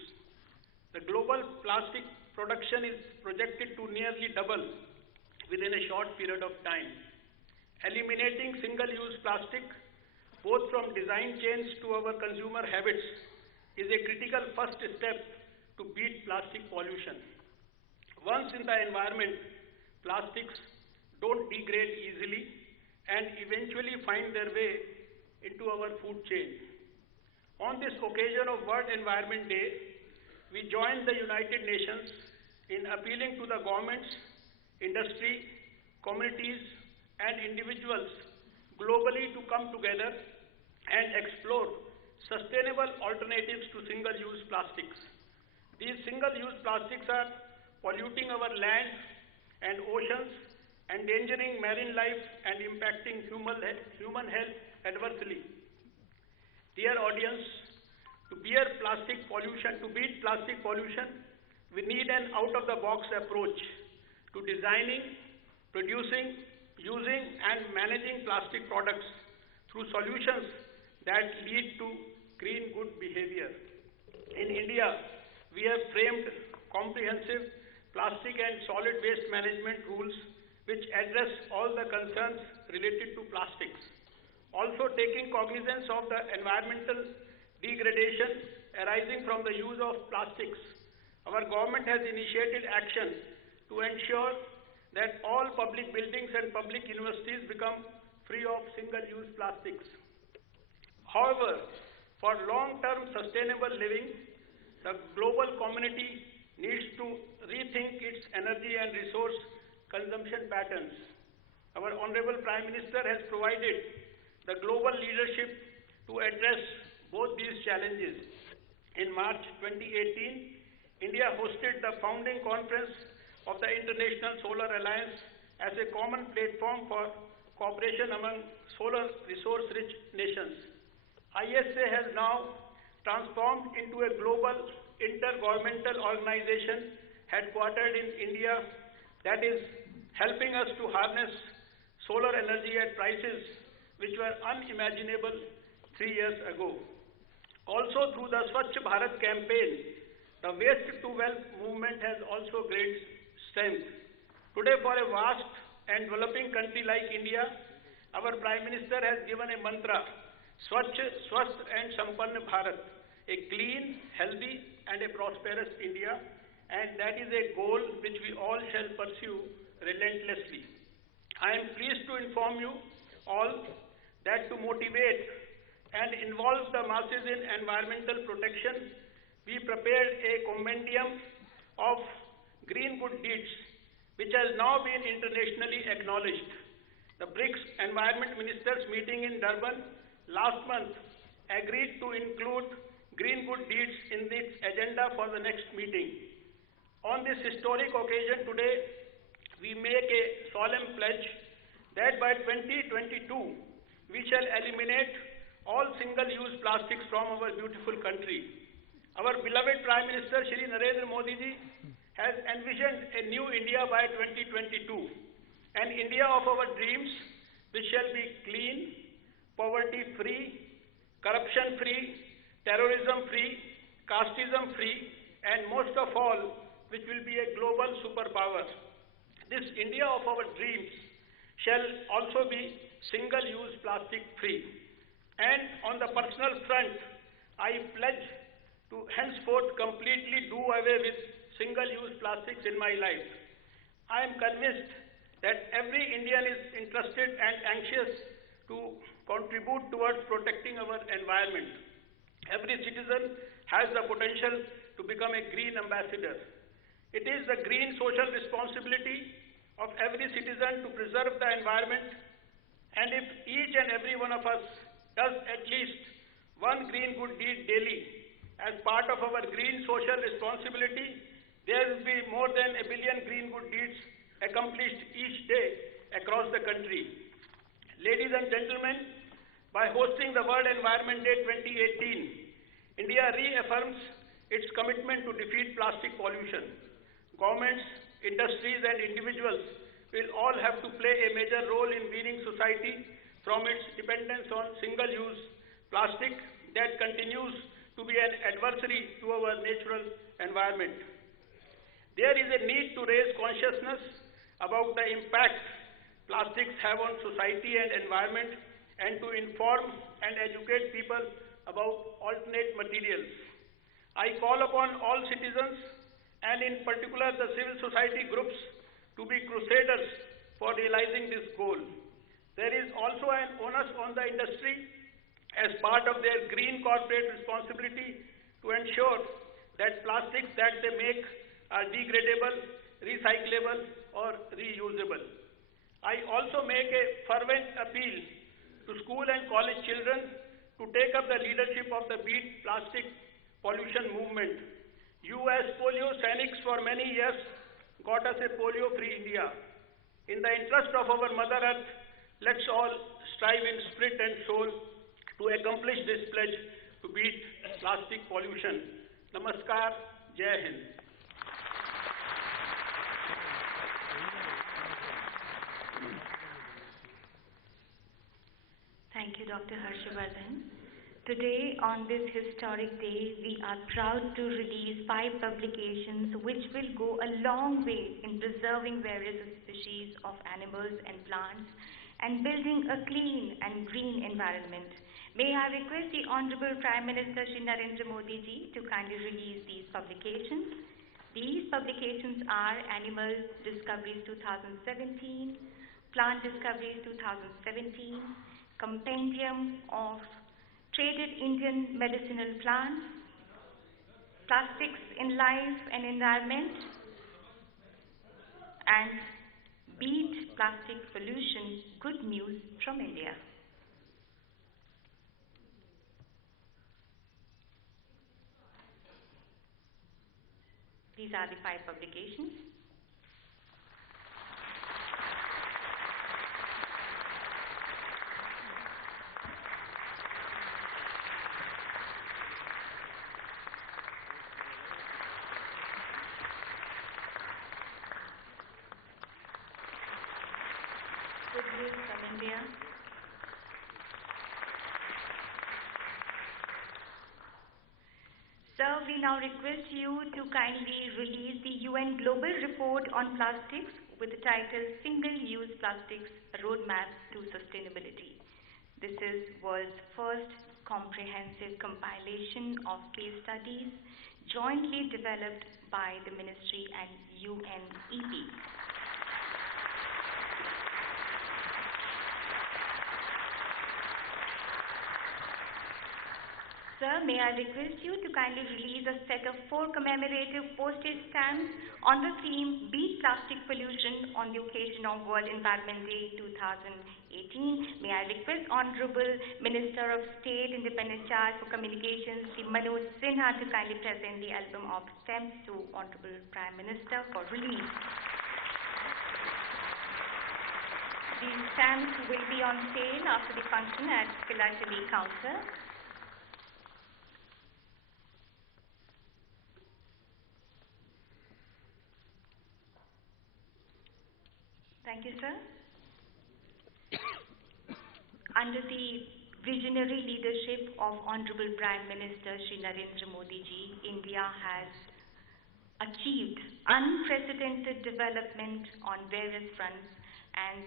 The global plastic production is projected to nearly double within a short period of time. Eliminating single-use plastic, both from design chains to our consumer habits, is a critical first step to beat plastic pollution. Once in the environment, plastics don't degrade easily and eventually find their way into our food chain. On this occasion of World Environment Day, we join the United Nations in appealing to the governments, industry, communities, and individuals globally to come together and explore sustainable alternatives to single-use plastics. These single-use plastics are polluting our land and oceans, endangering marine life and impacting human health adversely. Dear audience, to beat plastic pollution, we need an out-of-the-box approach to designing, producing, using and managing plastic products through solutions that lead to green good behavior. In India, we have framed comprehensive plastic and solid waste management rules which address all the concerns related to plastics. Also taking cognizance of the environmental degradation arising from the use of plastics, our government has initiated action to ensure that all public buildings and public universities become free of single-use plastics. However, for long-term sustainable living, the global community needs to rethink its energy and resource consumption patterns. Our Honorable Prime Minister has provided the global leadership to address both these challenges. In March 2018, India hosted the founding conference of the International Solar Alliance as a common platform for cooperation among solar resource-rich nations. ISA has now transformed into a global intergovernmental organization headquartered in India that is helping us to harness solar energy at prices which were unimaginable 3 years ago. Also through the Swachh Bharat campaign, the waste to wealth movement has also gained strength. Today, for a vast and developing country like India, our Prime Minister has given a mantra, Swachh, Swasth and Sampann Bharat, a clean, healthy and a prosperous India, and that is a goal which we all shall pursue relentlessly. I am pleased to inform you all that to motivate and involve the masses in environmental protection, we prepared a compendium of green good deeds, which has now been internationally acknowledged. The BRICS Environment Ministers meeting in Durban last month agreed to include green good deeds in its agenda for the next meeting. On this historic occasion today, we make a solemn pledge that by 2022, we shall eliminate all single-use plastics from our beautiful country. Our beloved Prime Minister Shri Narendra Modi ji has envisioned a new India by 2022, an India of our dreams which shall be clean, poverty-free, corruption-free, terrorism-free, casteism-free, and most of all, which will be a global superpower. This India of our dreams shall also be single-use plastic-free. And on the personal front, I pledge to henceforth completely do away with single-use plastics in my life. I am convinced that every Indian is interested and anxious to contribute towards protecting our environment. Every citizen has the potential to become a green ambassador. It is the green social responsibility of every citizen to preserve the environment, and if each and every one of us does at least one green good deed daily as part of our green social responsibility, there will be more than 1 billion green good deeds accomplished each day across the country. Ladies and gentlemen, by hosting the World Environment Day 2018, India reaffirms its commitment to defeat plastic pollution. Governments, industries and individuals will all have to play a major role in weaning society from its dependence on single-use plastic that continues to be an adversary to our natural environment. There is a need to raise consciousness about the impact plastics have on society and environment, and to inform and educate people about alternate materials. I call upon all citizens, and in particular the civil society groups, to be crusaders for realizing this goal. There is also an onus on the industry as part of their green corporate responsibility to ensure that plastics that they make are degradable, recyclable or reusable. I also make a fervent appeal to school and college children to to take up the leadership of the Beat Plastic Pollution movement. You as polio Sainiks for many years got us a polio-free India. In the interest of our Mother Earth, let's all strive in spirit and soul to accomplish this pledge to beat plastic pollution. Namaskar, Jai Hind. Thank you, Dr. Harshvardhan. Today, on this historic day, we are proud to release 5 publications which will go a long way in preserving various species of animals and plants and building a clean and green environment. May I request the Honorable Prime Minister Shri Narendra Modi ji to kindly release these publications. These publications are Animal Discoveries 2017, Plant Discoveries 2017, Compendium of Traded Indian Medicinal Plants, Plastics in Life and Environment, and Beat Plastic Pollution, Good News from India. These are the 5 publications. Good news from India. Sir, we now request you to kindly release the UN Global Report on Plastics with the title Single-Use Plastics, A Roadmap to Sustainability. This is world's first comprehensive compilation of case studies jointly developed by the Ministry and UNEP. Sir, may I request you to kindly release a set of 4 commemorative postage stamps on the theme Beat Plastic Pollution on the occasion of World Environment Day 2018. May I request Honorable Minister of State, Independent Charge for Communications, Shri Manoj Sinha, to kindly present the album of stamps to Honorable Prime Minister for release. These stamps will be on sale after the function at Philately Counter. Thank you, sir. Under the visionary leadership of Honorable Prime Minister Shri Narendra Modi ji, India has achieved unprecedented development on various fronts and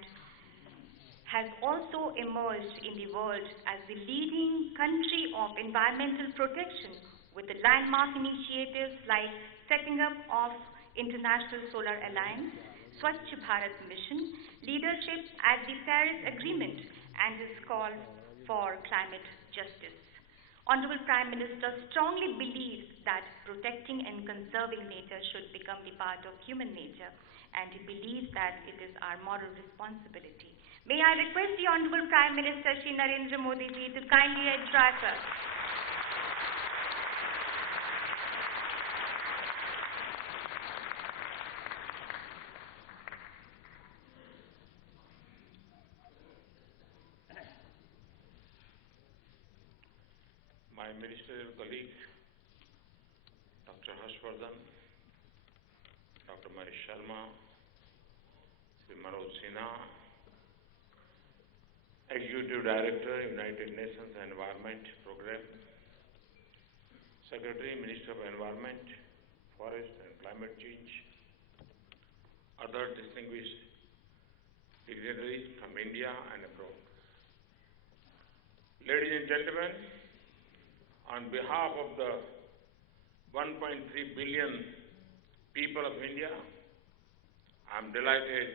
has also emerged in the world as the leading country of environmental protection with the landmark initiatives like setting up of International Solar Alliance, Swachh Bharat Mission, leadership at the Paris Agreement, and his call for climate justice. Honorable Prime Minister strongly believes that protecting and conserving nature should become the part of human nature, and he believes that it is our moral responsibility. May I request the Honorable Prime Minister Shri Narendra Modi ji to kindly address us. My ministerial colleague, Dr. Harshvardhan, Dr. Manish Sharma, Sri Manoj Sinha, Executive Director, United Nations Environment Program, Secretary, Minister of Environment, Forest and Climate Change, other distinguished dignitaries from India and abroad. Ladies and gentlemen, on behalf of the 1.3 billion people of India, I am delighted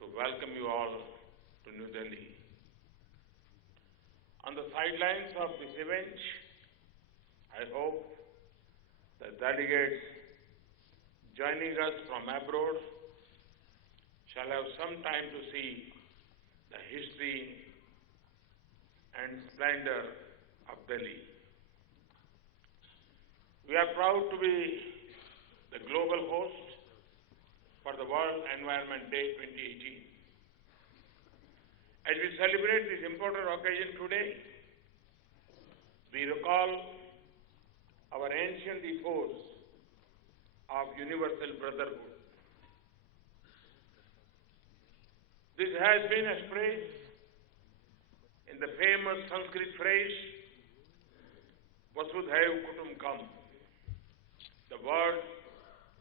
to welcome you all to New Delhi. On the sidelines of this event, I hope the delegates joining us from abroad shall have some time to see the history and splendor of Delhi. We are proud to be the global host for the World Environment Day 2018. As we celebrate this important occasion today, we recall our ancient ethos of universal brotherhood. This has been expressed in the famous Sanskrit phrase, Vasudhaiv Kutumbakam. The world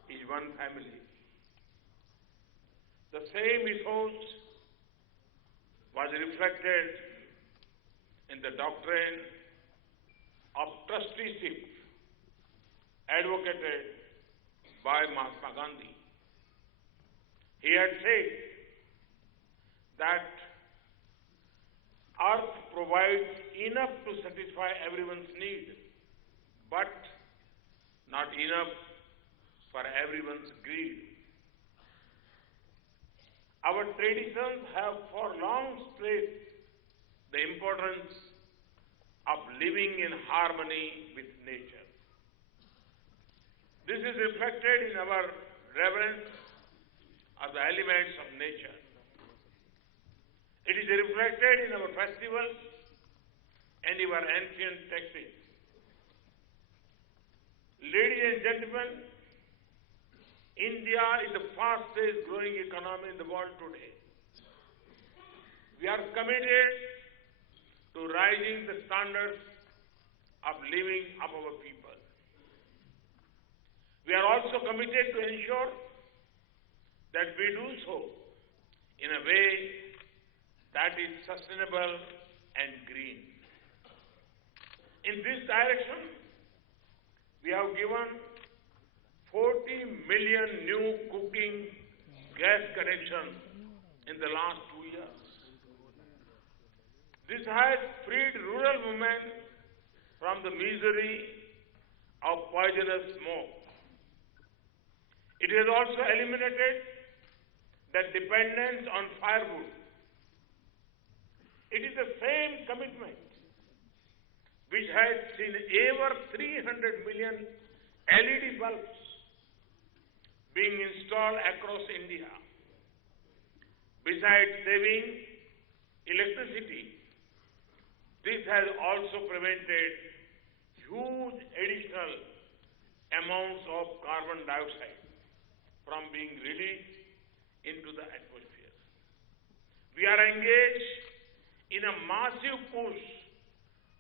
is one family. The same ethos was reflected in the doctrine of trusteeship advocated by Mahatma Gandhi. He had said that earth provides enough to satisfy everyone's need, but not enough for everyone's greed. Our traditions have for long stressed the importance of living in harmony with nature. This is reflected in our reverence of the elements of nature. It is reflected in our festivals and our ancient texts. Ladies and gentlemen, India is the fastest growing economy in the world today. We are committed to raising the standards of living of our people. We are also committed to ensure that we do so in a way that is sustainable and green. In this direction, we have given 40 million new cooking gas connections in the last 2 years. This has freed rural women from the misery of poisonous smoke. It has also eliminated the dependence on firewood. It is the same commitment which has seen over 300 million LED bulbs being installed across India. Besides saving electricity, this has also prevented huge additional amounts of carbon dioxide from being released into the atmosphere. We are engaged in a massive push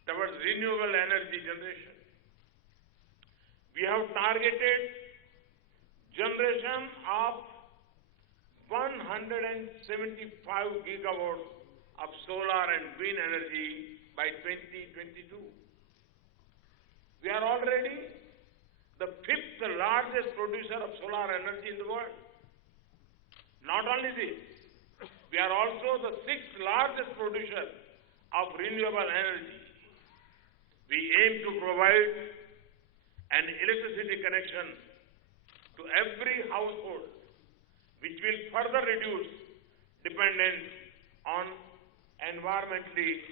towards renewable energy generation. We have targeted generation of 175 gigawatts of solar and wind energy by 2022. We are already the 5th largest producer of solar energy in the world. Not only this, we are also the 6th largest producer of renewable energy. We aim to provide an electricity connection to every household, which will further reduce dependence on environmentally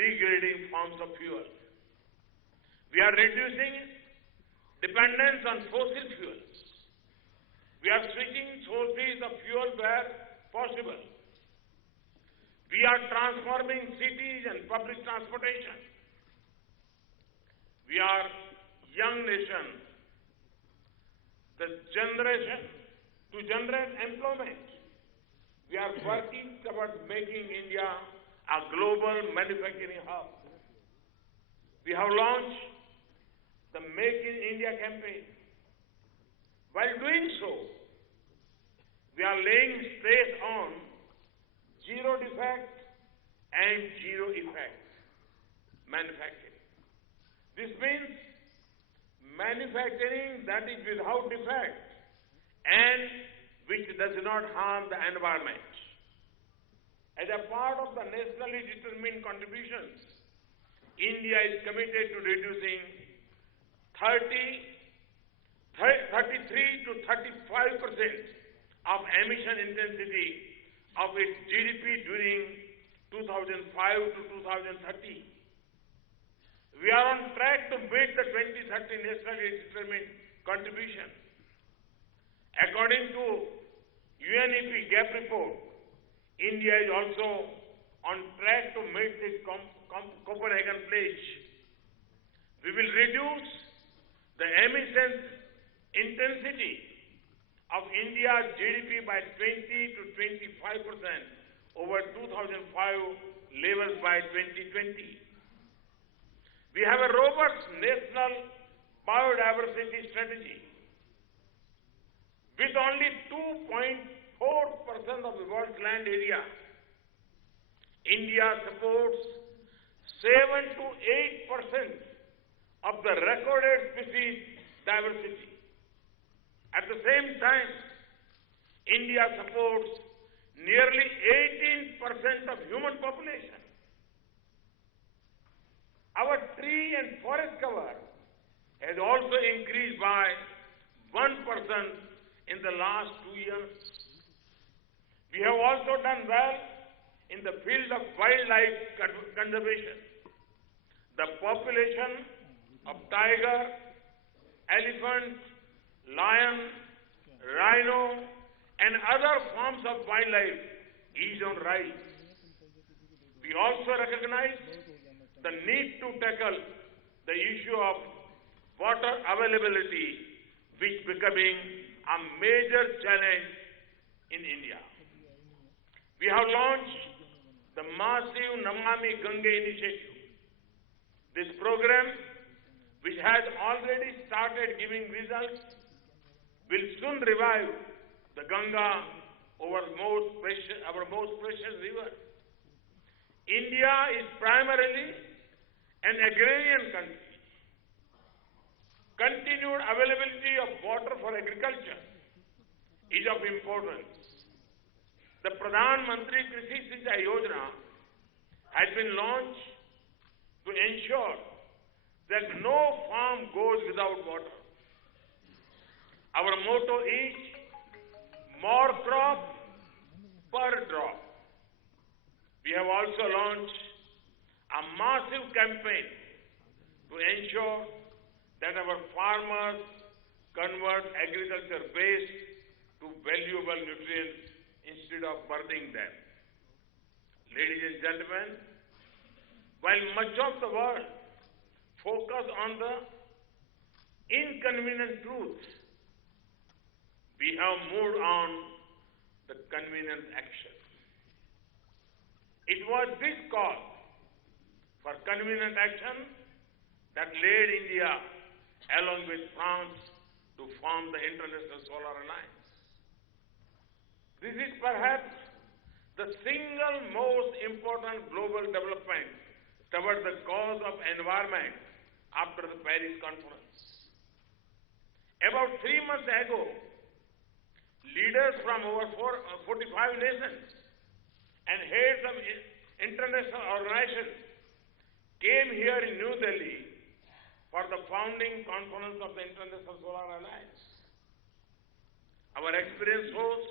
degrading forms of fuel. We are reducing dependence on fossil fuels. We are switching sources of fuel where possible. We are transforming cities and public transportation. We are young nation, the generation to generate employment. We are working towards making India a global manufacturing hub. We have launched the Make in India campaign. While doing so, we are laying stress on zero defect and zero effect manufacturing. This means manufacturing that is without defect and which does not harm the environment. As a part of the nationally determined contributions, India is committed to reducing 33 to 35% of emission intensity of its GDP during 2005 to 2030. We are on track to meet the 2030 nationally determined contribution. According to UNEP gap report, India is also on track to meet the Copenhagen Pledge. We will reduce the emissions intensity of India's GDP by 20 to 25% over 2005 levels by 2020. We have a robust national biodiversity strategy. With only 2.4% of the world's land area, India supports 7 to 8% of the recorded species diversity. At the same time, India supports nearly 18% of human population. Our tree and forest cover has also increased by 1% in the last 2 years. We have also done well in the field of wildlife conservation. The population of tiger, elephant, lion, rhino, and other forms of wildlife is on rise. We also recognize the need to tackle the issue of water availability, which is becoming a major challenge in India. We have launched the massive Namami Gange initiative. This program, which has already started giving results, will soon revive the Ganga, our most precious river. India is primarily an agrarian country. Continued availability of water for agriculture is of importance. The Pradhan Mantri Krishi Sinchai Yojana has been launched to ensure that no farm goes without water. Our motto is more crop per drop. We have also launched a massive campaign to ensure that our farmers convert agriculture waste to valuable nutrients instead of burning them. Ladies and gentlemen, while much of the world focus on the inconvenient truths, we have moved on the convenient action. It was this call for convenient action that led India, along with France, to form the International Solar Alliance. This is perhaps the single most important global development towards the cause of environment after the Paris Conference. About 3 months ago, leaders from over 45 nations and heads of international organizations came here in New Delhi for the founding conference of the International Solar Alliance. Our experience shows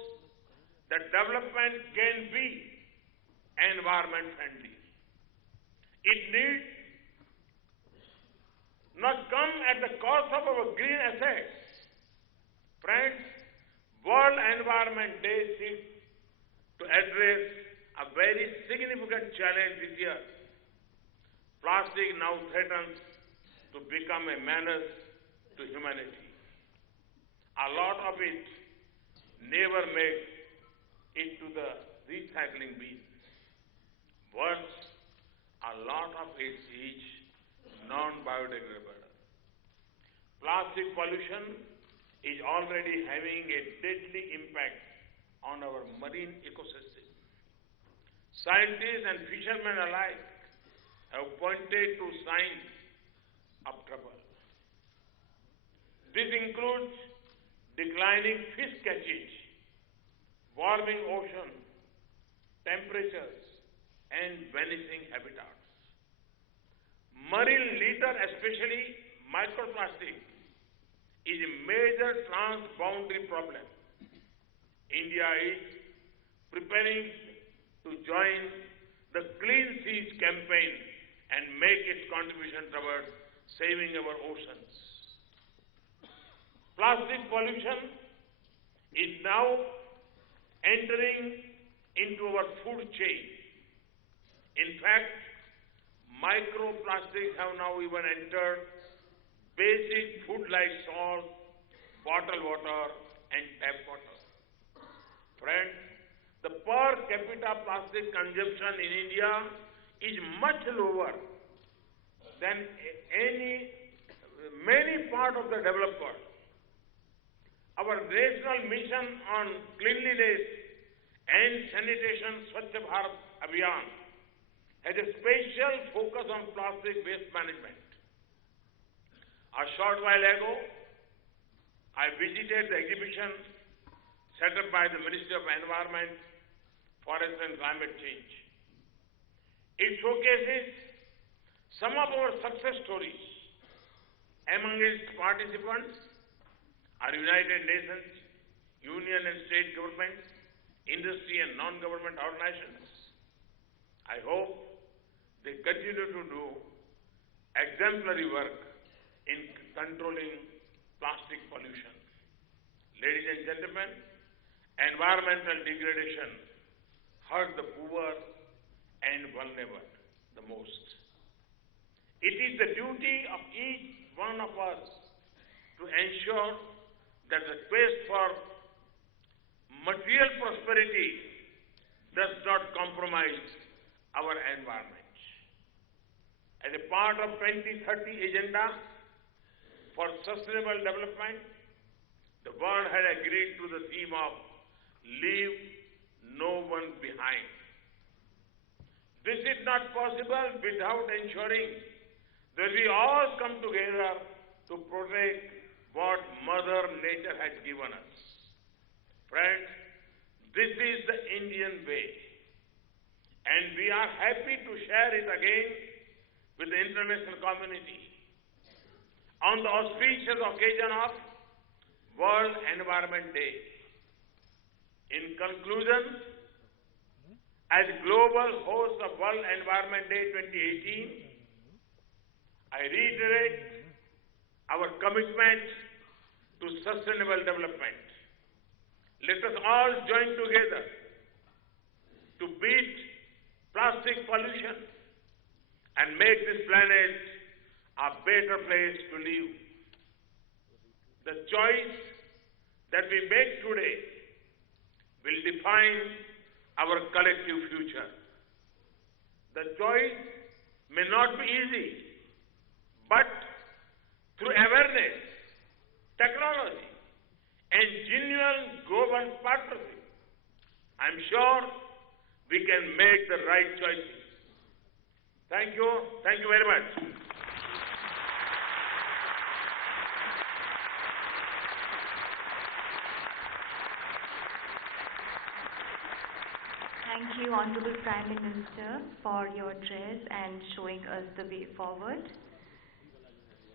that development can be environment friendly. It needs not come at the cost of our green assets. Friends, World Environment Day seeks to address a very significant challenge this year. Plastic now threatens to become a menace to humanity. A lot of it never makes it to the recycling bin. Worse, a lot of it is non-biodegradable. Plastic pollution is already having a deadly impact on our marine ecosystem. Scientists and fishermen alike have pointed to signs of trouble. This includes declining fish catches, warming ocean temperatures, and vanishing habitats. Marine litter, especially microplastic, is a major transboundary problem. India is preparing to join the Clean Seas campaign and make its contribution towards saving our oceans. Plastic pollution is now entering into our food chain. In fact, microplastics have now even entered basic food like salt, bottled water, and tap water. Friends, the per capita plastic consumption in India is much lower than many parts of the developed world. Our national mission on cleanliness and sanitation Swachh Bharat Abhiyan has a special focus on plastic waste management. A short while ago, I visited the exhibition set up by the Ministry of Environment, Forest and Climate Change. It showcases some of our success stories. Among its participants are United Nations, union and state governments, industry and non-government organizations. I hope they continue to do exemplary work in controlling plastic pollution. Ladies and gentlemen, environmental degradation hurts the poor and vulnerable the most. It is the duty of each one of us to ensure that the quest for material prosperity does not compromise our environment. As a part of 2030 Agenda for Sustainable Development, the world had agreed to the theme of Leave No One Behind. This is not possible without ensuring that we all come together to protect what Mother Nature has given us. Friends, this is the Indian way, and we are happy to share it again with the international community on the auspicious occasion of World Environment Day. In conclusion, as global host of World Environment Day 2018, I reiterate our commitment to sustainable development. Let us all join together to beat plastic pollution and make this planet a better place to live. The choice that we make today will define our collective future. The choice may not be easy, but through awareness, technology, and genuine global partnership, I'm sure we can make the right choices. Thank you. Thank you very much. Thank you, Honorable Prime Minister, for your address and showing us the way forward.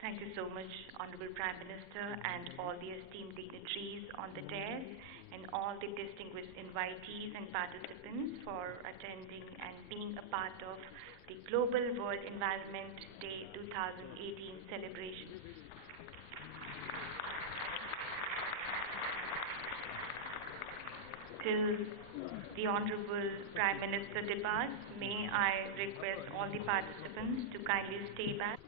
Thank you so much, Honorable Prime Minister, and all the esteemed dignitaries on the dais, and all the distinguished invitees and participants for attending and being a part of the Global World Environment Day 2018 celebrations. Till the Honorable Prime Minister departs, may I request all the participants to kindly stay back.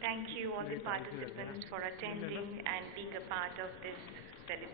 Thank you all the participants for attending and being a part of this celebration.